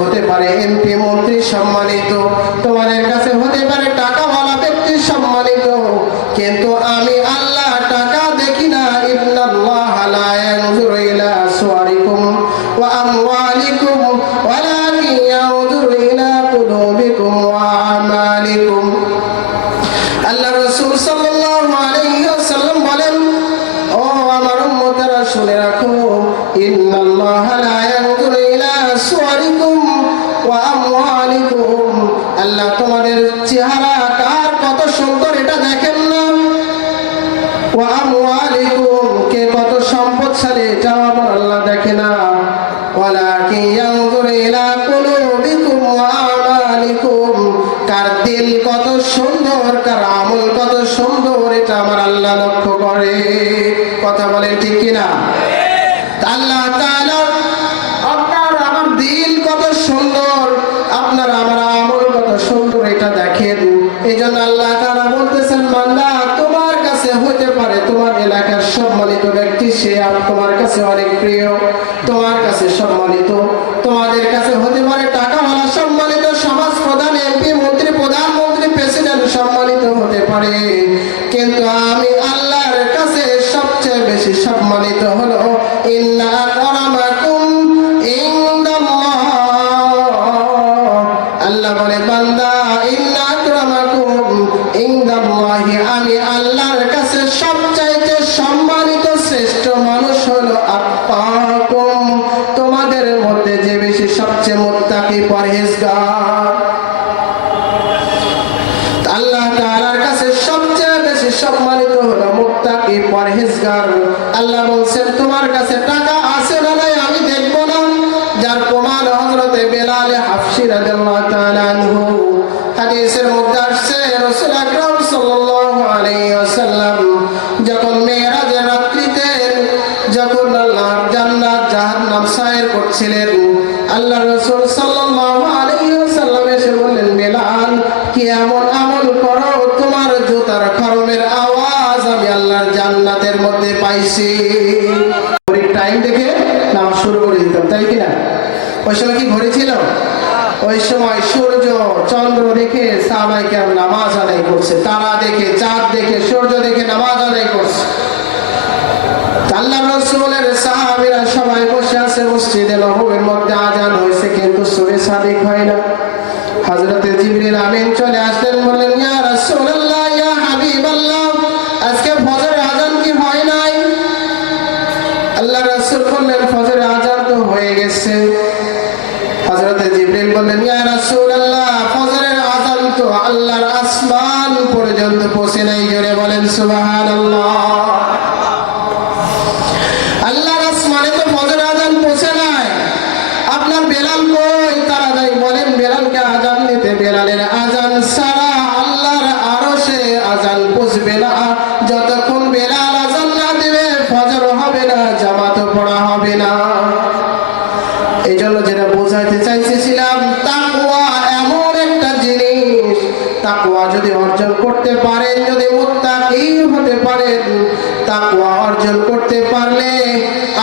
হতে পারে এমপি মন্ত্রী সম্মানিত, তোমাদের কাছে হতে পারে টাকাওয়ালা ব্যক্তি সম্মানিত, কিন্তু আমি আল্লাহ টাকা দেখি না। ইন্নাল্লাহা লা ইয়ানজুরু ইলা সুওয়ারিকুম ওয়া আমওয়ালিকুম ওয়ালাকিন ইয়ানজুরু ইলা কুলুবিকুম ওয়া আমালিকুম। আল্লাহ রাসূল সাল্লাল্লাহু আলাইহি ওয়াসাল্লাম বলেন, ও আমার উম্মতেরা শুনে রাখো, ইন্নাল্লাহা লা ইয়ানজুরু ইলা সুওয়ারিকুম ওয়া আমওয়ালিকুম, আল্লাহ তোমাদের চেহারা কার কত সুন্দর এটা দেখেন না, ওয়া আমওয়ালিকুম কে কত সম্পদশালী এটা আমার আল্লাহ দেখে না, ওয়ালাকিন ইয়ানজুরু ইলা কুলুবিকুম ওয়া আমালিকুম, কার দিল কত সুন্দর, কার আমল কত সুন্দর এটা আমার আল্লাহ লক্ষ্য করে। কথা বলেন ঠিক কিনা? আল্লাহ তাআলা আপনার আমার দিল কত সুন্দর, আপনার আমার আমল কত সুন্দর এটা দেখেন। এইজন্য আল্লাহ তাআলা বলতেছেন, বান্দা তোমার কাছে হতে পারে তোমার এলাকার সম্মানিত ব্যক্তি, সে তোমার কাছে অনেক প্রিয়, তোমার কাছে সম্মানিত, তোমাদের কাছে হতে পারে টাকাওয়ালা সম্মানিত, সমাজ প্রধান, এমপি মন্ত্রী, প্রধানমন্ত্রী, প্রেসিডেন্ট সম্মানিত হতে পারে, কিন্তু আমি আল্লাহর কাছে সবচেয়ে বেশি সম্মানিত হলো ইন্না আকরামাকুম ইনদাল্লাহ। আল্লাহ বলে, বান্দা ইন্না আকরামাকুম ইনদাল্লাহি, আমি আল্লাহর কাছে সবচাইতে সম্মানিত শ্রেষ্ঠ মানুষ হলো আত্তাকুম, তোমাদের মধ্যে যে বেশি সবচেয়ে মুত্তাকি পরহেজগার। আল্লাহ তাআলার কাছে সবচেয়ে বেশি সম্মানিত হলো মুত্তাকি পরহেজগার। আল্লাহ বলছেন, তোমার কাছে টাকা আছে না নাই আমি দেখব না, যার প্রমাণ হযরতে বেলাল হাফসি রাদিয়াল্লাহু তাআলা আনহু। হাদিসের মধ্যে আসছে, রাসূল আকরাম সাল্লাল্লাহু আলাইহি ওয়াসাল্লাম যখন মেরাজের রাত্রিতে যখন আল্লাহর জান্নাত জাহান্নাম সায়ের করছিলেন, আল্লাহ রাসূল সাল্লাল্লাহু আলাইহি ওয়াসাল্লাম এসে বললেন, বেলাল কি এমন আমল করো তোমার জুতার খরমের আওয়াজ আমি আল্লাহর জান্নাতের মধ্যে পাইছি। ঘড়ির টাইম দেখে নামাজ শুরু করে দিতাম, তাই কিনা? ওই সময় কি ঘড়ি ছিল? ওই সময় সূর্য চন্দ্র দেখে সাহাবায়ে কেরাম নামাজ আদায় করছে, তারা দেখে, চাঁদ দেখে, সূর্য দেখে নামাজ আদায় করছে। আল্লাহ রাসূলের সাহাবীরা সবাই বসে আছে মসজিদে নববীর মধ্যে, আজান হয়েছে কিন্তু সূরা সাদিক হয় না। হযরতে জিবরিল আমিন চলে আসলেন, বললেন, ইয়া রাসূলুল্লাহ, ইয়া হাবিবাল্লাহ, আজকে ফজরের আজান কি হয় নাই? আল্লাহ রাসূল বললেন, ফজরের আজান তো হয়ে গেছে। হযরতে জিবরিল বললেন, ইয়া রাসূলুল্লাহ, ফজরের আজান তো আল্লাহর আসমান পর্যন্ত পৌঁছে নাই। জোরে বলেন সুবহানাল্লাহ। আল্লাহর আসমানে তো ফজরের আজান পৌঁছে নাই, আপনার বেলাল কই? তাড়াতাড়ি বলেন বেলালকে আজান দিতে। বেলালের আজান ছাড়া আল্লাহর আরশে আজান পৌঁছবে না, যতক্ষণ বেলাল আজান না দিবে ফজর হবে না, জামাত পড়া হবে না। এই জন্য যেটা বোঝাইতে চাইছিলাম, তাকওয়া এমন একটা জিনিস, তাকওয়া যদি অর্জন করতে পারেন, যদি মুত্তাকি হতে পারেন, তাকওয়া অর্জন করতে পারলে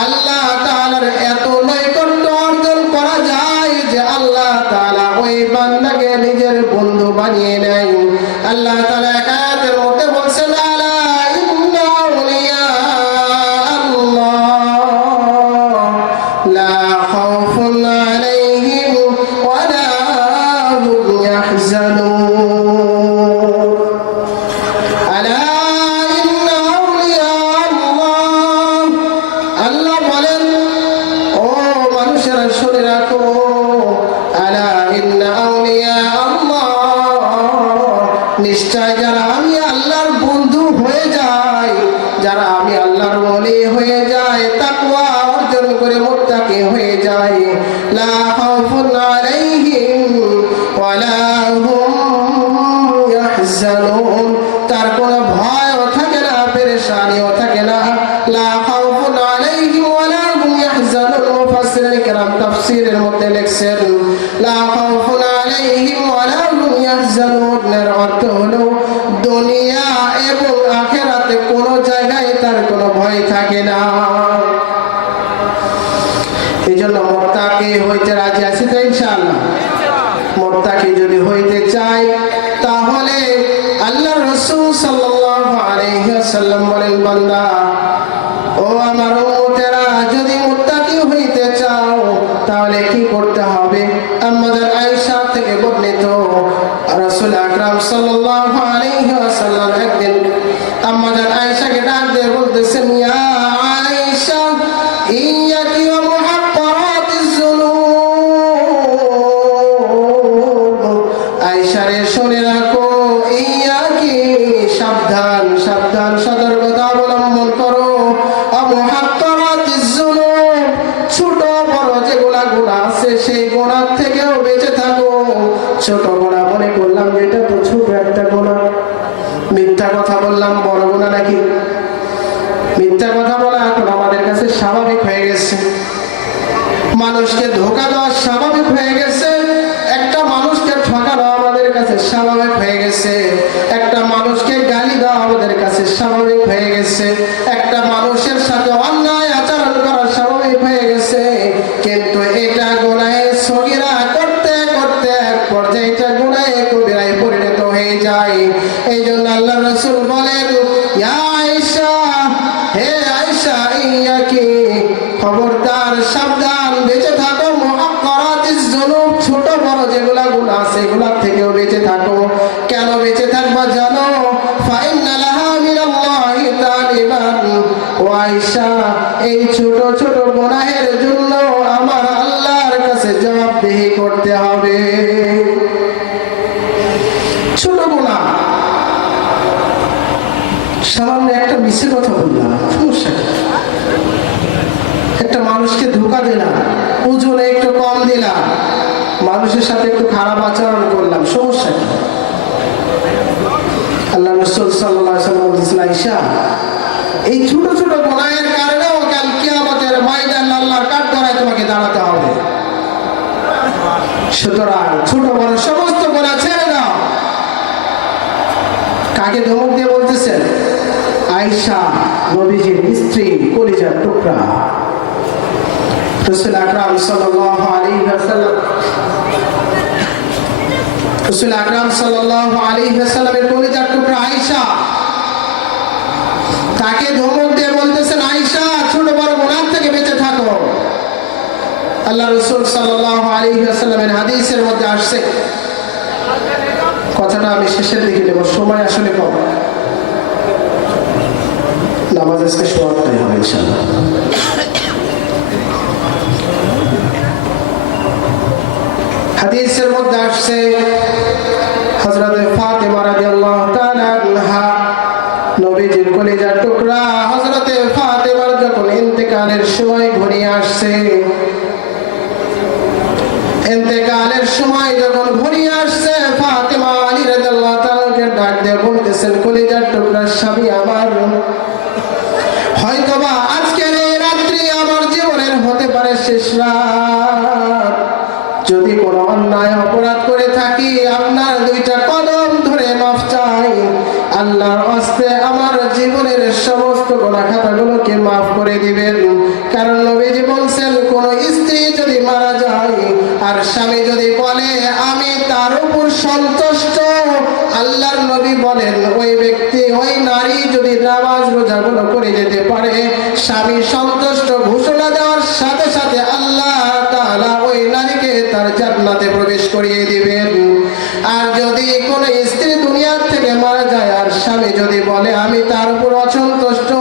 আল্লাহ তাআলার এত নৈকট্য অর্জন করা যায় যে আল্লাহ তাআলা ওই বান্দাকে নিজের বন্ধু বানিয়ে নেয়। আল্লাহ তাআলা এক আয়াতের মধ্যে বলছেন, আলা ইন্না আউলিয়া আল্লাহ লা খাউফুন আলাইহিম ওয়া লা হুম ইয়াহজানুন। আলা ইন্না আউলিয়া আল্লাহ, আল্লাহ বলেন, ও মানুষেরা শুনে রাখো, আলা ইন্না আউলিয়া আল্লাহ, নিশ্চয় যারা আমি আল্লাহর বন্ধু হয়ে যায়, যারা আমি আল্লাহর ওলি হয়ে যায়, তাকওয়া অর্জন করে মুত্তাকি হয়ে যায়, লা খাউফুন আলাইহিম ওয়া লা হুম ইয়াহজানুন, তার কোনো ভয়ও থাকে না, পেরেশানিও থাকে না। লা খাউফুন আলাইহিম ওয়া লা হুম ইয়াহজানুন। মুফাসসিরিন কিরাম তাফসীরের মধ্যে লিখছেন, লা খাউফুন আলাইহিম ওয়া লা হুম ইয়াহজানুন এর অর্থ হলো দুনিয়া এবং আখিরাতে কোনো জায়গায় তার কোনো ভয় থাকে না। এই জন্য মুত্তাকি হইতে রাজি আছি তো ইনশাআল্লাহ? মুত্তাকি যদি হইতে চাই তাহলে আল্লাহর রাসূল সাল্লাল্লাহু আলাইহি ওয়াসাল্লাম বলেন, বান্দা ও আমার উম্মতেরা, যদি মুত্তাকি হইতে চাও তাহলে কি করতে হবে? আমাদের আয়েশা থেকে বর্ণিত, রাসূল আকরাম সাল্লাল্লাহু আলাইহি ওয়াসাল্লাম একদিন আমাদের আয়েশাকে ডাক দিয়ে বলতেছেন, ইয়া আয়েশা ইয়াকি ওয়া মুহাক্কারাতিজ যুনুব, আয়েশা রে শুনে রাখো, ইয়াকি সাবধান সাবধান, সতর্কতা অবলম্বন করো, মুহাক্কারাতিজ যুনুব, ছোট বড় যেগুলা গুনাহ আছে সেই গুনাহ থেকেও বেঁচে থাকো। ছোট গুনাহ মনে করলাম এটা তো ছোট একটা গুনাহ, মিথ্যা কথা বললাম বড় গুনাহ নাকি? মিথ্যা কথা বলা এখন আমাদের কাছে স্বাভাবিক হয়ে গেছে, মানুষকে ধোঁকা দেওয়া স্বাভাবিক হয়ে গেছে, একটা মানুষকে ঠকানো আমাদের কাছে স্বাভাবিক হয়ে গেছে, একটা মানুষকে গালি দেওয়া আমাদের কাছে স্বাভাবিক হয়ে গেছে, একটা মানুষের সাথে অন্যায় আচরণ করা স্বাভাবিক হয়ে গেছে। কিন্তু এটা গুনাহে সগীরা করতে করতে এক পর্যায়ে এটা গুনাহে কবিরায় পরিণত হয়ে যায়। এই জন্য আল্লাহ রাসূল বলেন, ইয়া আয়েশা, হে আয়েশা, ইয়াকি, খবরদার সাবধান, বেঁচে থাকো মুহাক্কারাতিজ যুনুব, ছোট বড় যেগুলা গুনাহ আছে এগুলা থেকেও বেঁচে থাকো। কেন বেঁচে থাকবা জানো? ফাইন্না লাহা মিনাল্লাহি তালিবান, ও আয়েশা, এই ছোট ছোট গুনাহের জন্য আমার আল্লাহর কাছে জবাবদিহি করতে হবে। ছোট গুনাহ, সামান্য একটা মিছে কথা বললাম, সমস্যা কি? একটা মানুষকে ধোঁকা দিলাম, ওজনে একটু কম দিলাম, মানুষের সাথে একটু খারাপ আচরণ করলাম, সমস্যা কি? আল্লাহ রাসূল সাল্লাল্লাহু আলাইহি ওয়াসাল্লাম বলেছেন, আয়েশা, এই ছোট ছোট গুনাহের কারণেও কাল কিয়ামতের ময়দানে আল্লাহর কাঠগড়ায় তোমাকে দাঁড়াতে হবে। সুতরাং ছোট বড় সমস্ত গুনাহ ছেড়ে দাও। কাকে ধমক দিয়ে বলতেছেন? আয়েশা, নবীজির স্ত্রী, কলিজার টুকরা। রাসূল আকরাম সাল্লাল্লাহু আলাইহি ওয়াসাল্লাম, রাসূল আকরাম সাল্লাল্লাহু আলাইহি ওয়াসাল্লামের কলিজার টুকরা আয়েশা, তাকে ধমক দিয়ে বলতেছেন, আয়েশা, ছোট বড় গুনাহ থেকে বেঁচে থাকো। আল্লাহ রাসূল সাল্লাল্লাহু আলাইহি ওয়াসাল্লামের হাদিসের মধ্যে আসছে, কথাটা আমি শেষের দিকে নেব, সময় আসলে কম, নামাজ আজকে শোয়ারটাই হবে ইনশাআল্লাহ। হাদিসের মধ্যে আসছে, হযরত ফাতেমা রাদিয়াল্লাহু তাআলা আনহা, নবীজির কলিজার টুকরা হযরত ফাতেমার যখন ইন্তেকালের সময় ঘনিয়ে আসছে, ইন্তেকালের সময় যখন ঘনিয়ে আসছে, ফাতেমা আলী রাদিয়াল্লাহু তাআলাকে ডাক দিয়ে বলতেছেন, কলিজার টুকরার স্বামী আমার, হয়তোবা আজকের এই রাত্রি আমার জীবনের হতে পারে শেষ রাত। যদি কোনো অন্যায় অপরাধ করে থাকি আপনার দুইটা কদম ধরে মাফ চাই, আল্লাহর হস্তে আমার জীবনের সমস্ত গুনাহ খাতাগুলোকে মাফ করে দিবেন। কারণ নবীজি বলছেন, কোন স্ত্রী যদি মারা যায় আর স্বামী যদি বলে আমি তার উপর সন্তুষ্ট, আল্লাহর নবী বলেন ওই ব্যক্তি, ওই নারী যদি নামাজ রোজাগুলো করে যেতে পারে, স্বামী সন্তুষ্ট ঘোষণা দেওয়ার সাথে সাথে আল্লাহ তাআলা ওই নারীকে তার জান্নাতে প্রবেশ করিয়ে দিবেন। আর যদি কোনো স্ত্রী দুনিয়ার থেকে মারা যায় আর স্বামী যদি বলে আমি তার উপর অসন্তুষ্ট,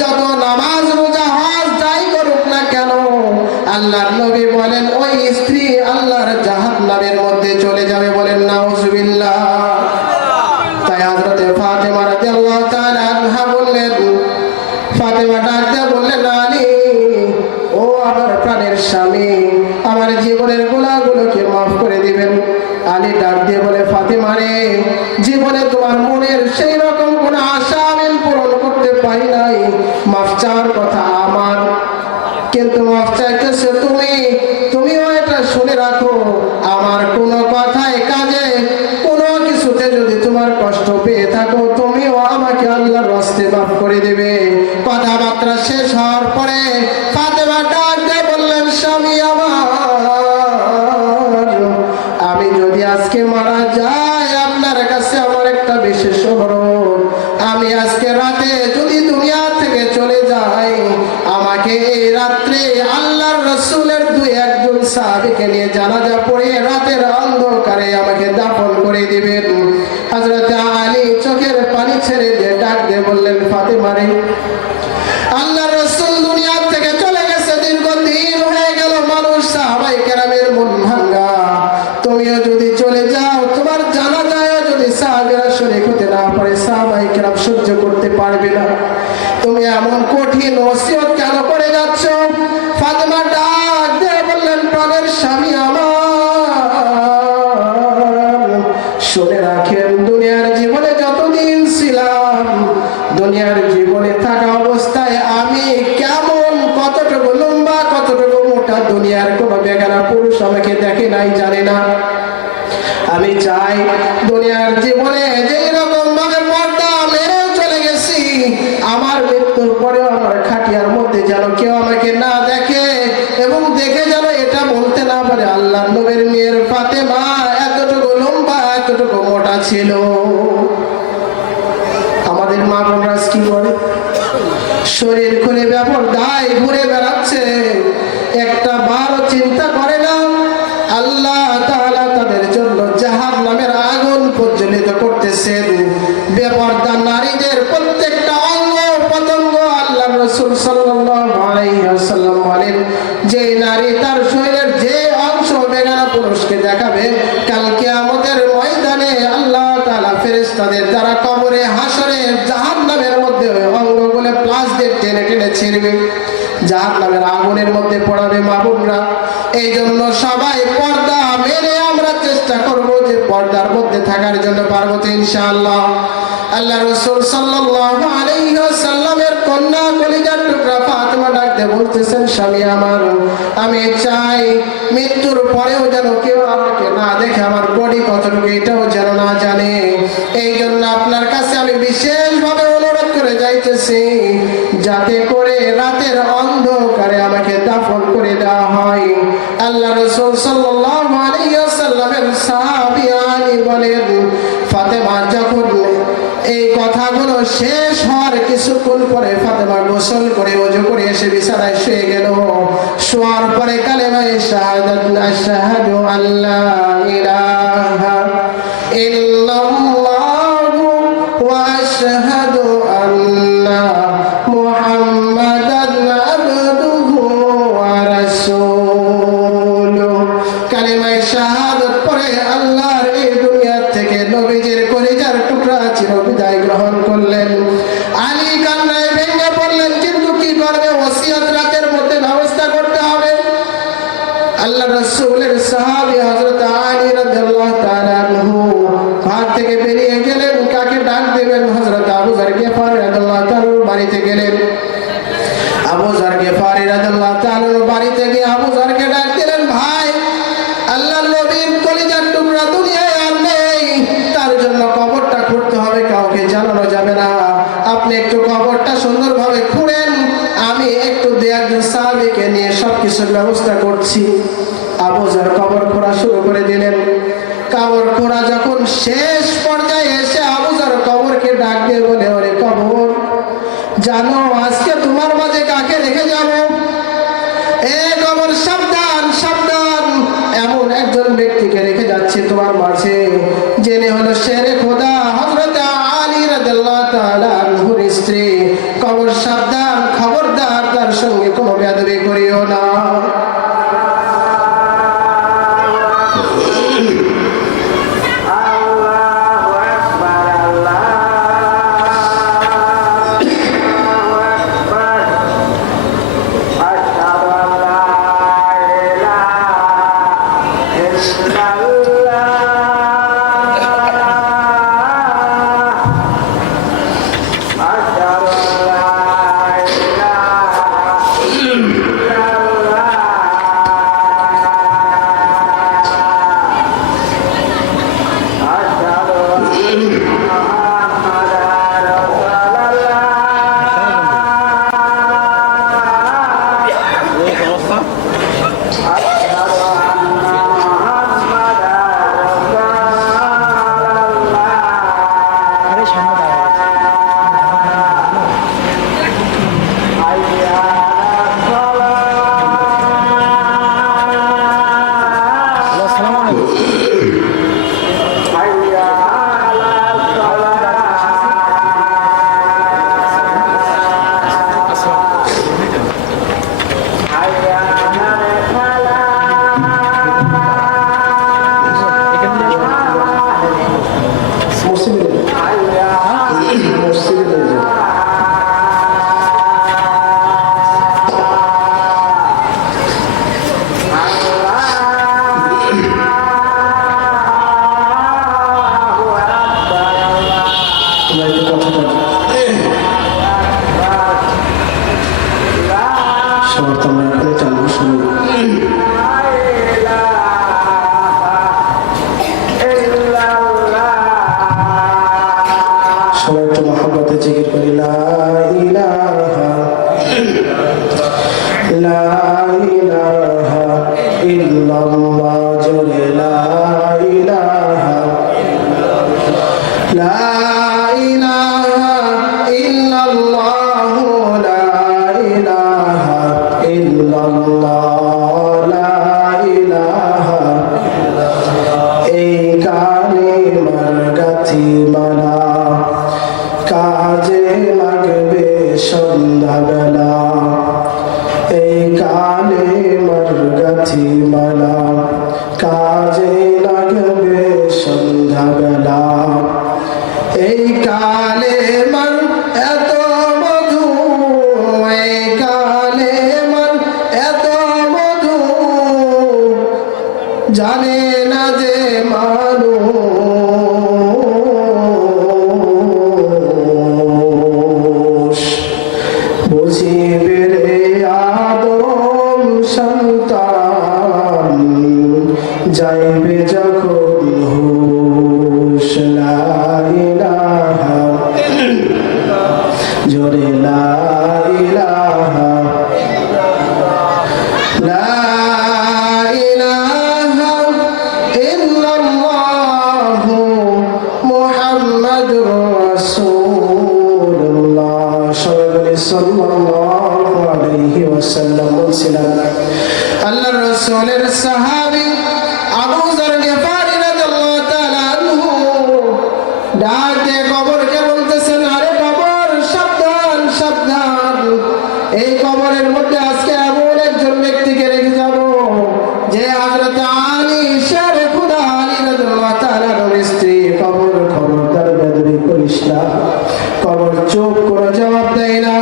যত নামাজ রোজা হজ যাই করুক না কেন, আল্লাহর নবী বলেন ওই স্ত্রী আল্লাহর জাহান্নামের মধ্যে চলে যাবে। বলেন নাউজুবিল্লাহ। তাই হযরত ফাতেমা রাদিয়াল্লাহু তাআলা আনহা বললেন, ফাতেমা ডাক দিয়ে বললেন, আলী, ও আমার প্রাণের স্বামী, আমার জীবনের গুনাহগুলোকে মাফ করে দিবেন। আলী ডাক দিয়ে বলে, ফাতেমা রে, জীবনে তোমার মনের সেই রকম কোন আশা আমি পূরণ করতে পারি নাই, মাফ চাওয়ার কথা আমার, কিন্তু মাফ চাইতেছো তুমি। তুমিও এটা শুনে রাখো, আমার কোনো কথায় কাজে কোনো কিছুতে যদি তোমার কষ্ট পেয়ে থাকো, তুমিও আমাকে আল্লাহর হস্তে মাফ করে দেবে। কথাবার্তা শেষ হওয়ার পরে ফাতেমা ডাক দিয়ে বললেন, স্বামী আমার, আমি যদি আজকে মারা যায়, আপনার কাছে আমার একটা বিশেষ অনুরোধ, আমি আজকে রাতে যদি দুনিয়া থেকে চলে যাই, আমাকে এই রাত্রে আল্লাহর রাসূলের দুই একজন সাহাবীকে নিয়ে জানাজা পড়ে রাতের অন্ধকারে আমাকে দাফন করে দিবেন। হযরত আলী চোখের পানি ছেড়ে দিয়ে ডাক দিয়ে বললেন, ফাতেমা রে, আল্লাহর রাসূল দুনিয়া থেকে চলে গেছে, দীর্ঘদিন হয়ে গেল, মানুষ সাহাবায়ে কেরামের মন ভাঙা, তুমিও যদি চলে যাও, তোমার জানাজায় যদি সাহাবীরা শরীক হতে না পারে, সাহাবায়ে কেরাম সহ্য করতে পারবে না, তুমি এমন কঠিন ওসিয়ত কেন করে যাচ্ছ? ফাতেমা ডাক দিয়ে বললেন, প্রাণের স্বামী আমার, শুনে রাখেন, দুনিয়ার জীবনে যতদিন ছিলাম, দুনিয়ার জীবনে থাকা অবস্থায় আমি কেমন, কতটুকু লম্বা, কতটুকু মোটা, দুনিয়ার কোনো বেগানা পুরুষ আমাকে দেখে নাই, জানে না। আমি চাই দুনিয়ার জীবনে যেই রকম ভাবে পর্দা মেরে চলে গেছি, আমার মৃত্যুর পরেও আমার খাটিয়ার মধ্যে যেন কেউ আমাকে না দেখে, এবং দেখে যেন এটা বলতে না পারে আল্লাহর নবীর মেয়ের ফাতেমা এতটুকু লম্বা, এতটুকু মোটা ছিল। আমাদের মা বোনরা কি করে, শরীর খুলে বেপরদায় ঘুরে বেড়াচ্ছে, একটা বারও চিন্তা করে না আল্লাহ তাআলা তাদের জন্য জাহান্নামের আগুন প্রজ্বলিত করতেছেন। বেপরদা নারীদের প্রত্যেকটা অঙ্গ প্রত্যঙ্গ আল্লাহর রাসূল সাল্লাল্লাহু আলাইহি ওয়াসাল্লাম বলেন, যে নারী তার শরীরের যে অংশ বেগানা পুরুষকে দেখাবে, কাল কিয়ামতের ময়দানে আল্লাহ তাআলা ফেরেশতাদের দ্বারা কবরে হাসরে জাহান্নামের মধ্যে অঙ্গগুলো প্লাস দিয়ে টেনে টেনে ছিঁড়বে, জাহান্নামের আগুনের মধ্যে পড়াবে। মা বোনরা, এই জন্য সবাই পর্দা মেনে আমরা চেষ্টা করব যে পর্দার মধ্যে থাকার জন্য, পারবো তো ইনশাআল্লাহ। আল্লাহ রাসূল সাল্লাল্লাহু আলাইহি ওয়াসাল্লামের কন্যা কলিজার টুকরা ফাতেমা ডাকতে বলতেছেন, স্বামী আমার, আমি চাই মৃত্যুর পরেও যেন কেউ আমাকে না দেখে, আমার বডি কতটুকু এটাও যেন না জানে, এই জন্য আপনার কাছে আমি বিশেষভাবে অনুরোধ করে যাইতেছি, যাতে করে রাতের অন্ধকারে আমাকে দাফন করে দেওয়া হয়। আল্লাহ রাসূল সাল্লাল্লাহু আলাইহি ওয়াসাল্লামের সাহাবী আলী বলেন, ফাতেমা যখন এই কথাগুলো শেষ হওয়ার কিছুক্ষণ পরে ফাতেমা গোসল করে ওযু করে এসে বিছানায় শুয়ে গেল। শোয়ার পরে কালেমায়ে শাহাদাত, আশহাদু আল্লা ইলাহা ইল্লাল্লাহু ওয়া আশহাদু আন্না মুহাম্মাদান আবদুহু ওয়া রাসূলুহু, কালেমায়ে শাহাদাত পড়ে আল্লাহর এই দুনিয়া থেকে নবীজির কলিজার টুকরা চিরবিদায় গ্রহণ করলেন। আলী কান্নায় ভেঙে পড়লেন, কিন্তু কি করবে, ওসিয়ত রাতের মধ্যে ব্যবস্থা করতে হবে। আল্লাহ রাসূলের সাহাবী হযরত আলী রাদিয়াল্লাহু তাআলা আনহু ঘর থেকে বেরিয়ে গেলেন, কাকে ডাক দিবেন, হযরত আবু যর গিফারী রাদিয়াল্লাহু তাআলা বাড়িতে গেলেন। আবু যর গিফারী রাদিয়াল্লাহু তাআলা বাড়িতে গিয়ে আবু যরকে ডাক দিলেন, ভাই, আল্লাহর নবীর কলিজার টুকরা দুনিয়ায় আর নেই, তার জন্য কবরটা খুঁড়তে হবে, কাউকে জানানো যাবে না, আপনি একটু কবরটা সুন্দরভাবে খুঁড়েন, আমি একটু দুই একজন সাহাবীকে নিয়ে সবকিছুর ব্যবস্থা করছি। আবু যর কবর খোঁড়া শুরু করে দিলেন। কবর খোঁড়া যখন শেষ পর্যায়ে এসে আবু যর কবরকে ডাক দিয়ে বলে, ওরে কবর, জানো আজকে তোমার মাঝে কাকে রেখে যাব? এ কবর, সাবধান সাবধান, এমন একজন ব্যক্তিকে রেখে যাচ্ছি তোমার মাঝে, জেনে হলো শেরে খোদা হযরত আলী রাদিয়াল্লাহু তাআলা আনহুর স্ত্রী। কবর, সাবধান, খবরদার, তার সঙ্গে কোনো বেয়াদবি করিও না। না যে মানুষ, বুঝিবে রে আদম সন্তান, যাইবে যখন হুশ। লা ইলাহা, জোরে লা ইলাহা, লা ইলাহা ইল্লাল্লাহু মুহাম্মাদুর রাসূলুল্লাহ। সবাই বলি সাল্লাল্লাহু আলাইহি ওয়াসাল্লাম। বলছিলেন আল্লাহর রাসূলের সাহাবী আবু যর গিফারী রাদিয়াল্লাহু তাআলা আনহু ডাক দিয়ে কবরকে বলতেছেন, আরে কবর সাবধান সাবধান, এই কবরের মধ্যে আজকে এমন একজন ব্যক্তিকে রেখে যাব যে হযরত আলী শের খুদা আলী রাদিয়াল্লাহু তাআলার স্ত্রী। কবর খবরদার বেদবি করিস না। কবর চুপ করে জবাব দেয় না।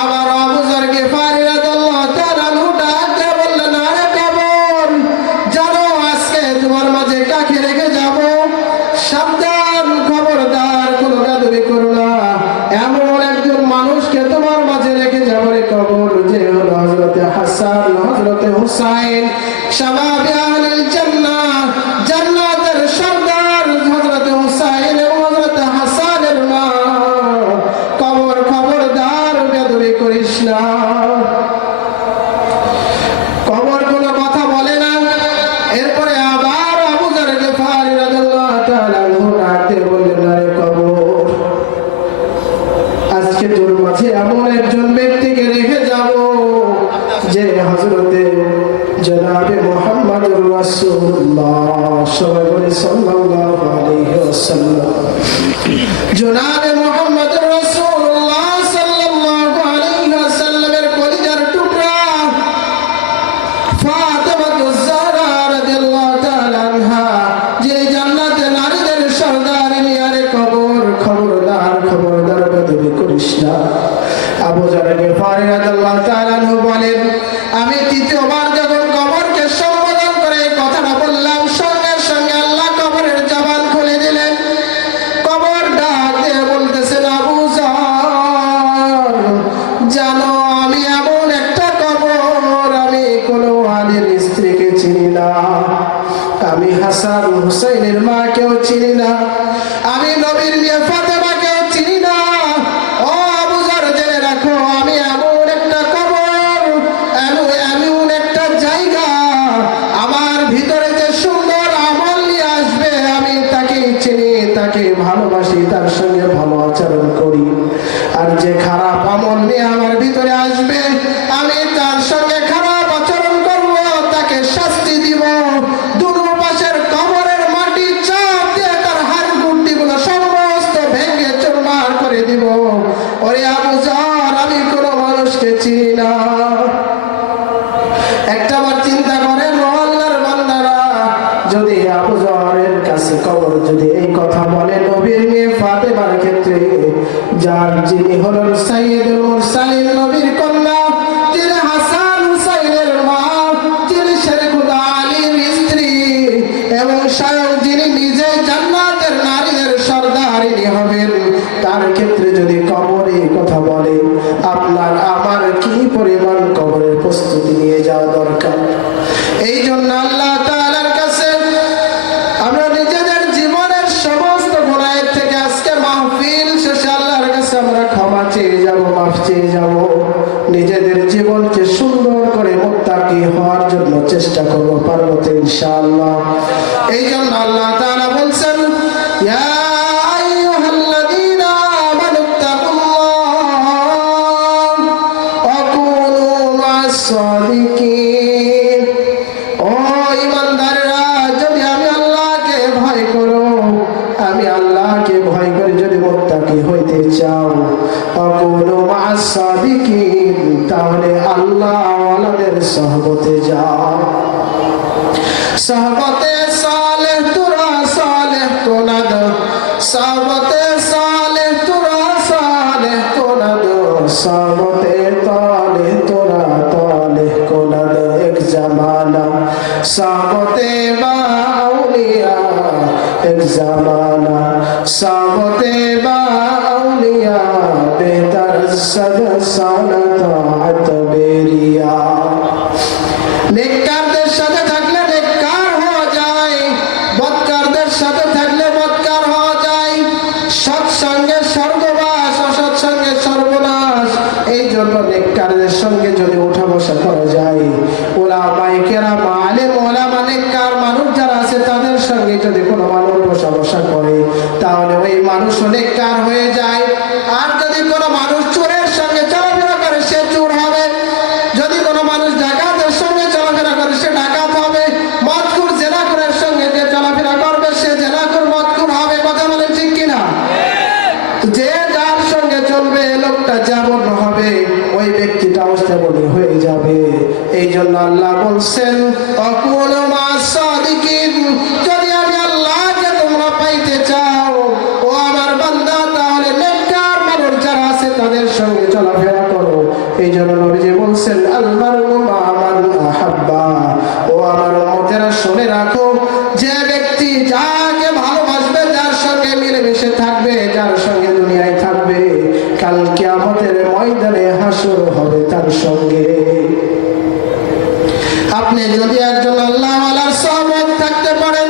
আবার আবু যর গিফারী রাদিয়াল্লাহু তাআলা আনহু ডাক দিয়ে বললেন, আরে কবর জানো আজকে তোমার মাঝে কাকে রেখে যাব? সাবধান, খবরদার কোনো বেদবি করো না। এমন একজন মানুষকে তোমার মাঝে রেখে যাব রে কবর, যে হলো হযরতে হাসান, হযরতে হুসাইন, শাবাবে আহলিল জান্নাহ, জান্নাতের সরদার হযরতে হুসাইন এবং হযরতে হাসানের মা। কবর খবরদার বেদবি করিস না। কবর কোনো কথা বলে না। এরপরে আবার আবু যর গিফারী রাদিয়াল্লাহু তাআলা আনহু ডাকতে বললেন, আরে কবর আজকে তোর মাঝে এমন একজন ব্যক্তিকে রেখে যাব যে হযরতে জনাবে মুহাম্মদুর রাসূলুল্লাহ। সবাই বলি সাল্লাল্লাহু আলাইহি ওয়াসাল্লাম। জনাবে মুহাম্মদুর রাসূলুল্লাহ সাল্লাল্লাহু আলাইহি ওয়াসাল্লামের কলিজার টুকরা ফাতেমাতুজ জাহরা রাদিয়াল্লাহু তাআলা আনহা, যে জান্নাতে নারীদের সরদারিনী। আরে কবর খবরদার খবরদার বেদবি করিস না। আবু যর গিফারী রাদিয়াল্লাহু তাআলা আনহু বলেন, আমি তৃতীয়বার যখন কবরকে সম্বোধন করে এই কথাটা বললাম, সঙ্গে সঙ্গে আল্লাহ কবরের জবান খুলে দিলেন। কবর ডাক দিয়ে বলতেছেন, আবু যর জানো আমি এমন একটা কবর, আমি কোনো আলীর স্ত্রীকে চিনি না, আমি হাসান হুসাইনের মাকেও চিনি না, আমি নবীর মেয়ে ফাতেমাকেও চিনি না। ও আবু যর জেনে রাখো, আমি এমন একটা কবর, এমন একটা জায়গা, আমার ভিতরে যে সুন্দর আমল নিয়ে আসবে আমি তাকে চিনি, তাকে ভালোবাসি, তার সঙ্গে ভালো আচরণ করি। আর যে খারাপ আমল নিয়ে আমার ভিতরে আসবে আমি তার সঙ্গে খারাপ আচরণ করব, তাকে শাস্তি দিব। দুনো পাশের কবরের মাটি চাপ দিয়ে তার হাড় গুড়িগুলো সমস্ত ভেঙে চুরমার করে দিব। ওরে আবু যর, আমি কোনো মানুষকে চিনি না। একটাবার চিন্তা করেন আল্লাহর বান্দারা, যদি আবু যরের কাছে কবর যদি এই কথা বলে নবীর মেয়ে ফাতেমার ক্ষেত্রে, যার যিনি হলেন সাইয়্যিদুল মুরসালিন, নবীর কন্যা, যিনি হাসান হুসাইনের মা, যিনি শের খুদা আলীর স্ত্রী, এবং স্বয়ং যিনি নিজে জান্নাতের নারীদের সরদারিনী হবেন, তার ক্ষেত্রে যদি কবর এই কথা বলে, আপনার আমার কি পরিমাণ কবরের প্রস্তুতি নিয়ে যাওয়া দরকার। এই জন্য আল্লাহ তাআলার কাছে আমরা নিজেদের জীবনের সমস্ত গুনাহের থেকে আজকে মাহফিল শেষে আল্লাহর কাছে আমরা ক্ষমা চেয়ে যাব, মাফ চেয়ে যাব। নিজেদের জীবনকে সুন্দর করে মুত্তাকি হওয়ার জন্য চেষ্টা করব, পারবো তো ইনশাআল্লাহ। এই জন্য আল্লাহ তাআলা বলছেন, ইয়া আইয়ুহাল্লাযীনা আমানুত্তাকুল্লাহ ওয়া কুনু মা'আস সাদিকিন। ও ঈমানদাররা, যদি আমি আল্লাহকে ভয় করো, আমি আল্লাহকে ভয় করে যদি মুত্তাকি হইতে চাও, ওয়া কুনু মা'আস সাদিকিন, তাহলে আল্লাহ ওয়ালাদের সহবতে যাও। সহবতে সালেহ তোরা সালেহ কোনাদ, সহবতে সালেহ তোরা সালেহ কোনাদ, সহবতে তালেহ তোরা তালেহ কোনাদ। এক জামানা সহবতে বাউলি जमाना सामते बाउलिया बेहतर सनत बेरिया। नेककारদের সাথে থাকলে নেককার হওয়া যায়, বদকারদের সাথে থাকলে বদকার হওয়া যায়। সৎসঙ্গে স্বর্গবাস, অসৎসঙ্গে সর্বনাশ। এই জন্য নেককারদের সঙ্গে যদি ওঠা বসা করা যায়, ওলামায়ে কেরাম আলেম ওলামা নেককার মানুষ যারা আছে তাদের সঙ্গে যদি কোনো মানুষ বসা বসা করে, তাহলে ওই মানুষ নেককার হয়ে যায়। আর যদি কোনো মানুষ চোরের সঙ্গে চলাফেরা করে, সে চোর হবে। যদি কোনো মানুষ ডাকাতের সঙ্গে চলাফেরা করে, সে ডাকাত হবে। মদখোর জেনাখোরের সঙ্গে যে চলাফেরা করবে, সে জেনাখোর মদখোর হবে। কথা বলেন ঠিক কিনা? যে যার সঙ্গে চলবে, লোকটা যেমন হবে, ওই ব্যক্তিটাও তেমনই হয়ে যাবে। এই জন্য আল্লাহ বলছেন, অকুলু মাস সাদিকিন, যদি আমি আল্লাহকে তোমরা পাইতে চাও ও আমার বান্দা, তাহলে নেককার মানুষ যারা আছে তাদের সঙ্গে চলাফেরা করো। এই জন্য নবীজি বলছেন, আল মারউ মা মান আহাব্বা। ও আমার উম্মতেরা শুনে রাখো, যে ব্যক্তি যাকে ভালোবাসবে, যার সঙ্গে মিলেমিশে থাকবে, যার সঙ্গে দুনিয়ায় থাকবে, কাল কিয়ামতের ময়দানে হাসর হবে তার সঙ্গে। আপনি যদি একজন আল্লাহওয়ালার সহবত থাকতে পারেন,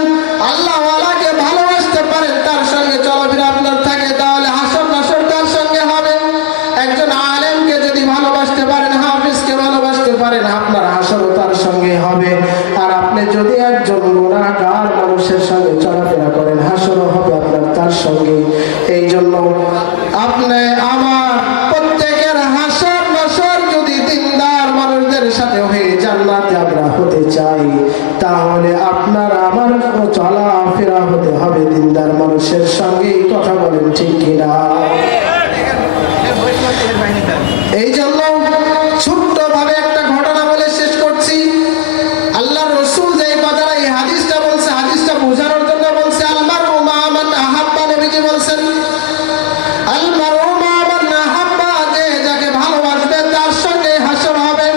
আল্লাহওয়ালাকে ভালোবাসতে পারেন, তার সঙ্গে চলাফেরা আপনার থাকে, তাহলে হাসর নাসর তার সঙ্গে হবে। একজন আলেমকে যদি ভালোবাসতে পারেন, হাফিজকে ভালোবাসতে পারেন, আপনার হাসরও তার সঙ্গে হবে। আর আপনি যদি একজন গুনাহগার মানুষের সঙ্গে চলাফেরা করেন, হাসরও হবে আপনার তার সঙ্গে। এই জন্য আপনি আমার প্রত্যেকের হাসর নাসর যদি দিনদার মানুষদের সাথে হয়ে জান্নাতে আমরা হতে চাই, তাহলে আপনার আমার চলাফেরা হতে হবে দিনদার মানুষের সঙ্গে। কথা বলেন ঠিক কিনা? এই জন্য ছোট্ট ভাবে একটা ঘটনা বলে শেষ করছি। আল্লাহর রাসূল যে কথাটা, এই হাদিসটা বলছে, হাদিসটা বোঝানোর জন্য বলছে, আল মারউ মা মান আহাব্বা। নবীজি বলছেন, আল মারউ মা মান আহাব্বা, যে যাকে ভালোবাসবে তার সঙ্গে হাসর হবে।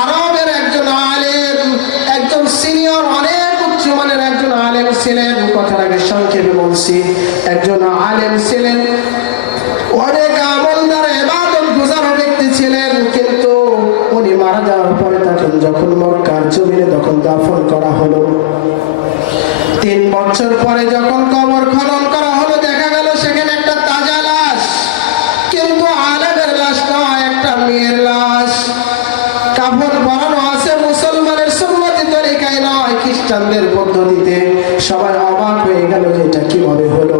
আরবের একজন আলেম, একজন সিনিয়র, অনেক উচ্চমানের একজন আলেম ছিলেন। কথাটাকে সংক্ষেপে বলছি, একজন আলেম ছিলেন, অনেক আমলদার ইবাদত গুজার ব্যক্তি ছিলেন। কিন্তু উনি মারা যাওয়ার পরে তাকে যখন মক্কার জমিনে তখন দাফন করা হলো, 3 বছর পরে যখন কবর খনন করা হলো, দেখা গেল সেখানে একটা তাজা লাশ। কিন্তু আলেমের লাশ নয়, একটা মেয়ের লাশ। কাফন পরানো আছে মুসলমানের সুন্নতি তরিকায় নয়, খ্রিস্টানদের পদ্ধতিতে। সবাই অবাক হয়ে গেল যে এটা কিভাবে হলো।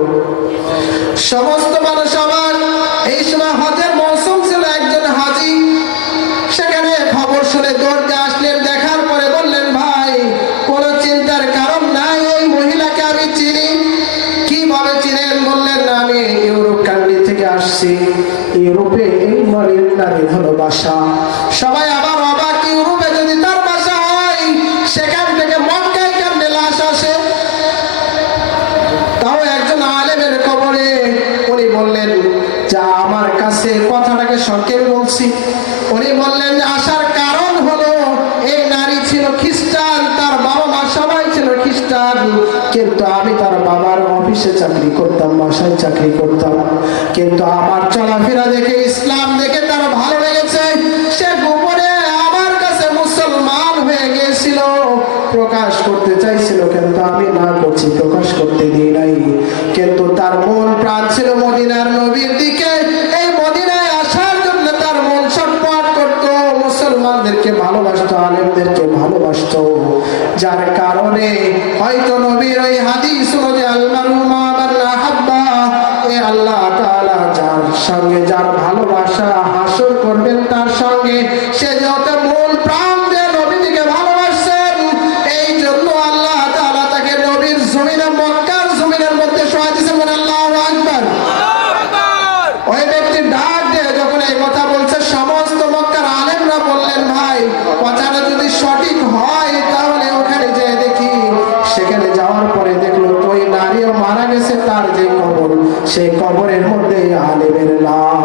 সমস্ত মানুষ অবাক। এই সময় হজের মৌসুম ছিল। একজন হাজী সেখানে খবর শুনে দৌড়তে আসলেন। দেখার পরে বললেন, ভাই কোনো চিন্তার কারণ নাই, এই মহিলাকে আমি চিনি। কিভাবে চিনেন? বললেন, আমি ইউরোপ কান্ট্রি থেকে আসছি। ইউরোপে এই নারীর হলো বাসা। সবাই আবার অবাক, ইউরোপে যদি তার বাসা হয়, সেখান থেকে মক্কায় কেমনে লাশ আসে? তাও একজন আলেমের কবরে। উনি বললেন, যা আমার কাছে কথাটাকে সংক্ষেপে বলছি। উনি বললেন যে আসার কারণ হলো, এই নারী ছিল খ্রিস্টান, তার বাবা মা সবাই ছিল খ্রিস্টান। কিন্তু আমি তার বাবার অফিসে চাকরি করতাম, বাসায় চাকরি করতাম। কিন্তু আমার চলাফেরা দেখে, ইসলাম দেখে তার ভালো লেগেছে। সে গোপনে আমার কাছে মুসলমান হয়ে গিয়েছিল, প্রকাশ করতে চাইছিল, কিন্তু আমি না করছি, প্রকাশ করতে দিই নাই। কিন্তু তার মন প্রাণ ছিল মদিনার নবীর দিকে। এই মদিনায় আসার জন্য তার মন ছটফট করত, মুসলমানদেরকে ভালোবাসতো, আলেমদেরকে ভালোবাসতো। যার কারণে হয়তো নবীর ওই হাদিস অনুযায়ী, আল মারউ মা মান আহাব্বা, এ আল্লাহ তাআলা যার সঙ্গে যার ভালোবাসা হাসর করবেন তার সঙ্গে। সে যত মন প্রাণ দিয়ে নবীজিকে ভালোবাসছেন, এই জন্য আল্লাহ তাআলা তাকে নবীর জমিনে, মক্কার জমিনের মধ্যে শোয়া দিয়েছেন। বলেন আল্লাহু আকবার। ওই ব্যক্তি ডাক দিয়ে যখন এই কথা বলছে, সমস্ত মক্কার আলেমরা বললেন, ভাই কথাটা যদি সঠিক হয়, তাহলে ওখানে যেয়ে দেখি। সেখানে যাওয়ার পরে দেখলো ওই নারীও মারা গেছে, তার যে কবর, সেই কবরের মধ্যে আলেমের লাশ।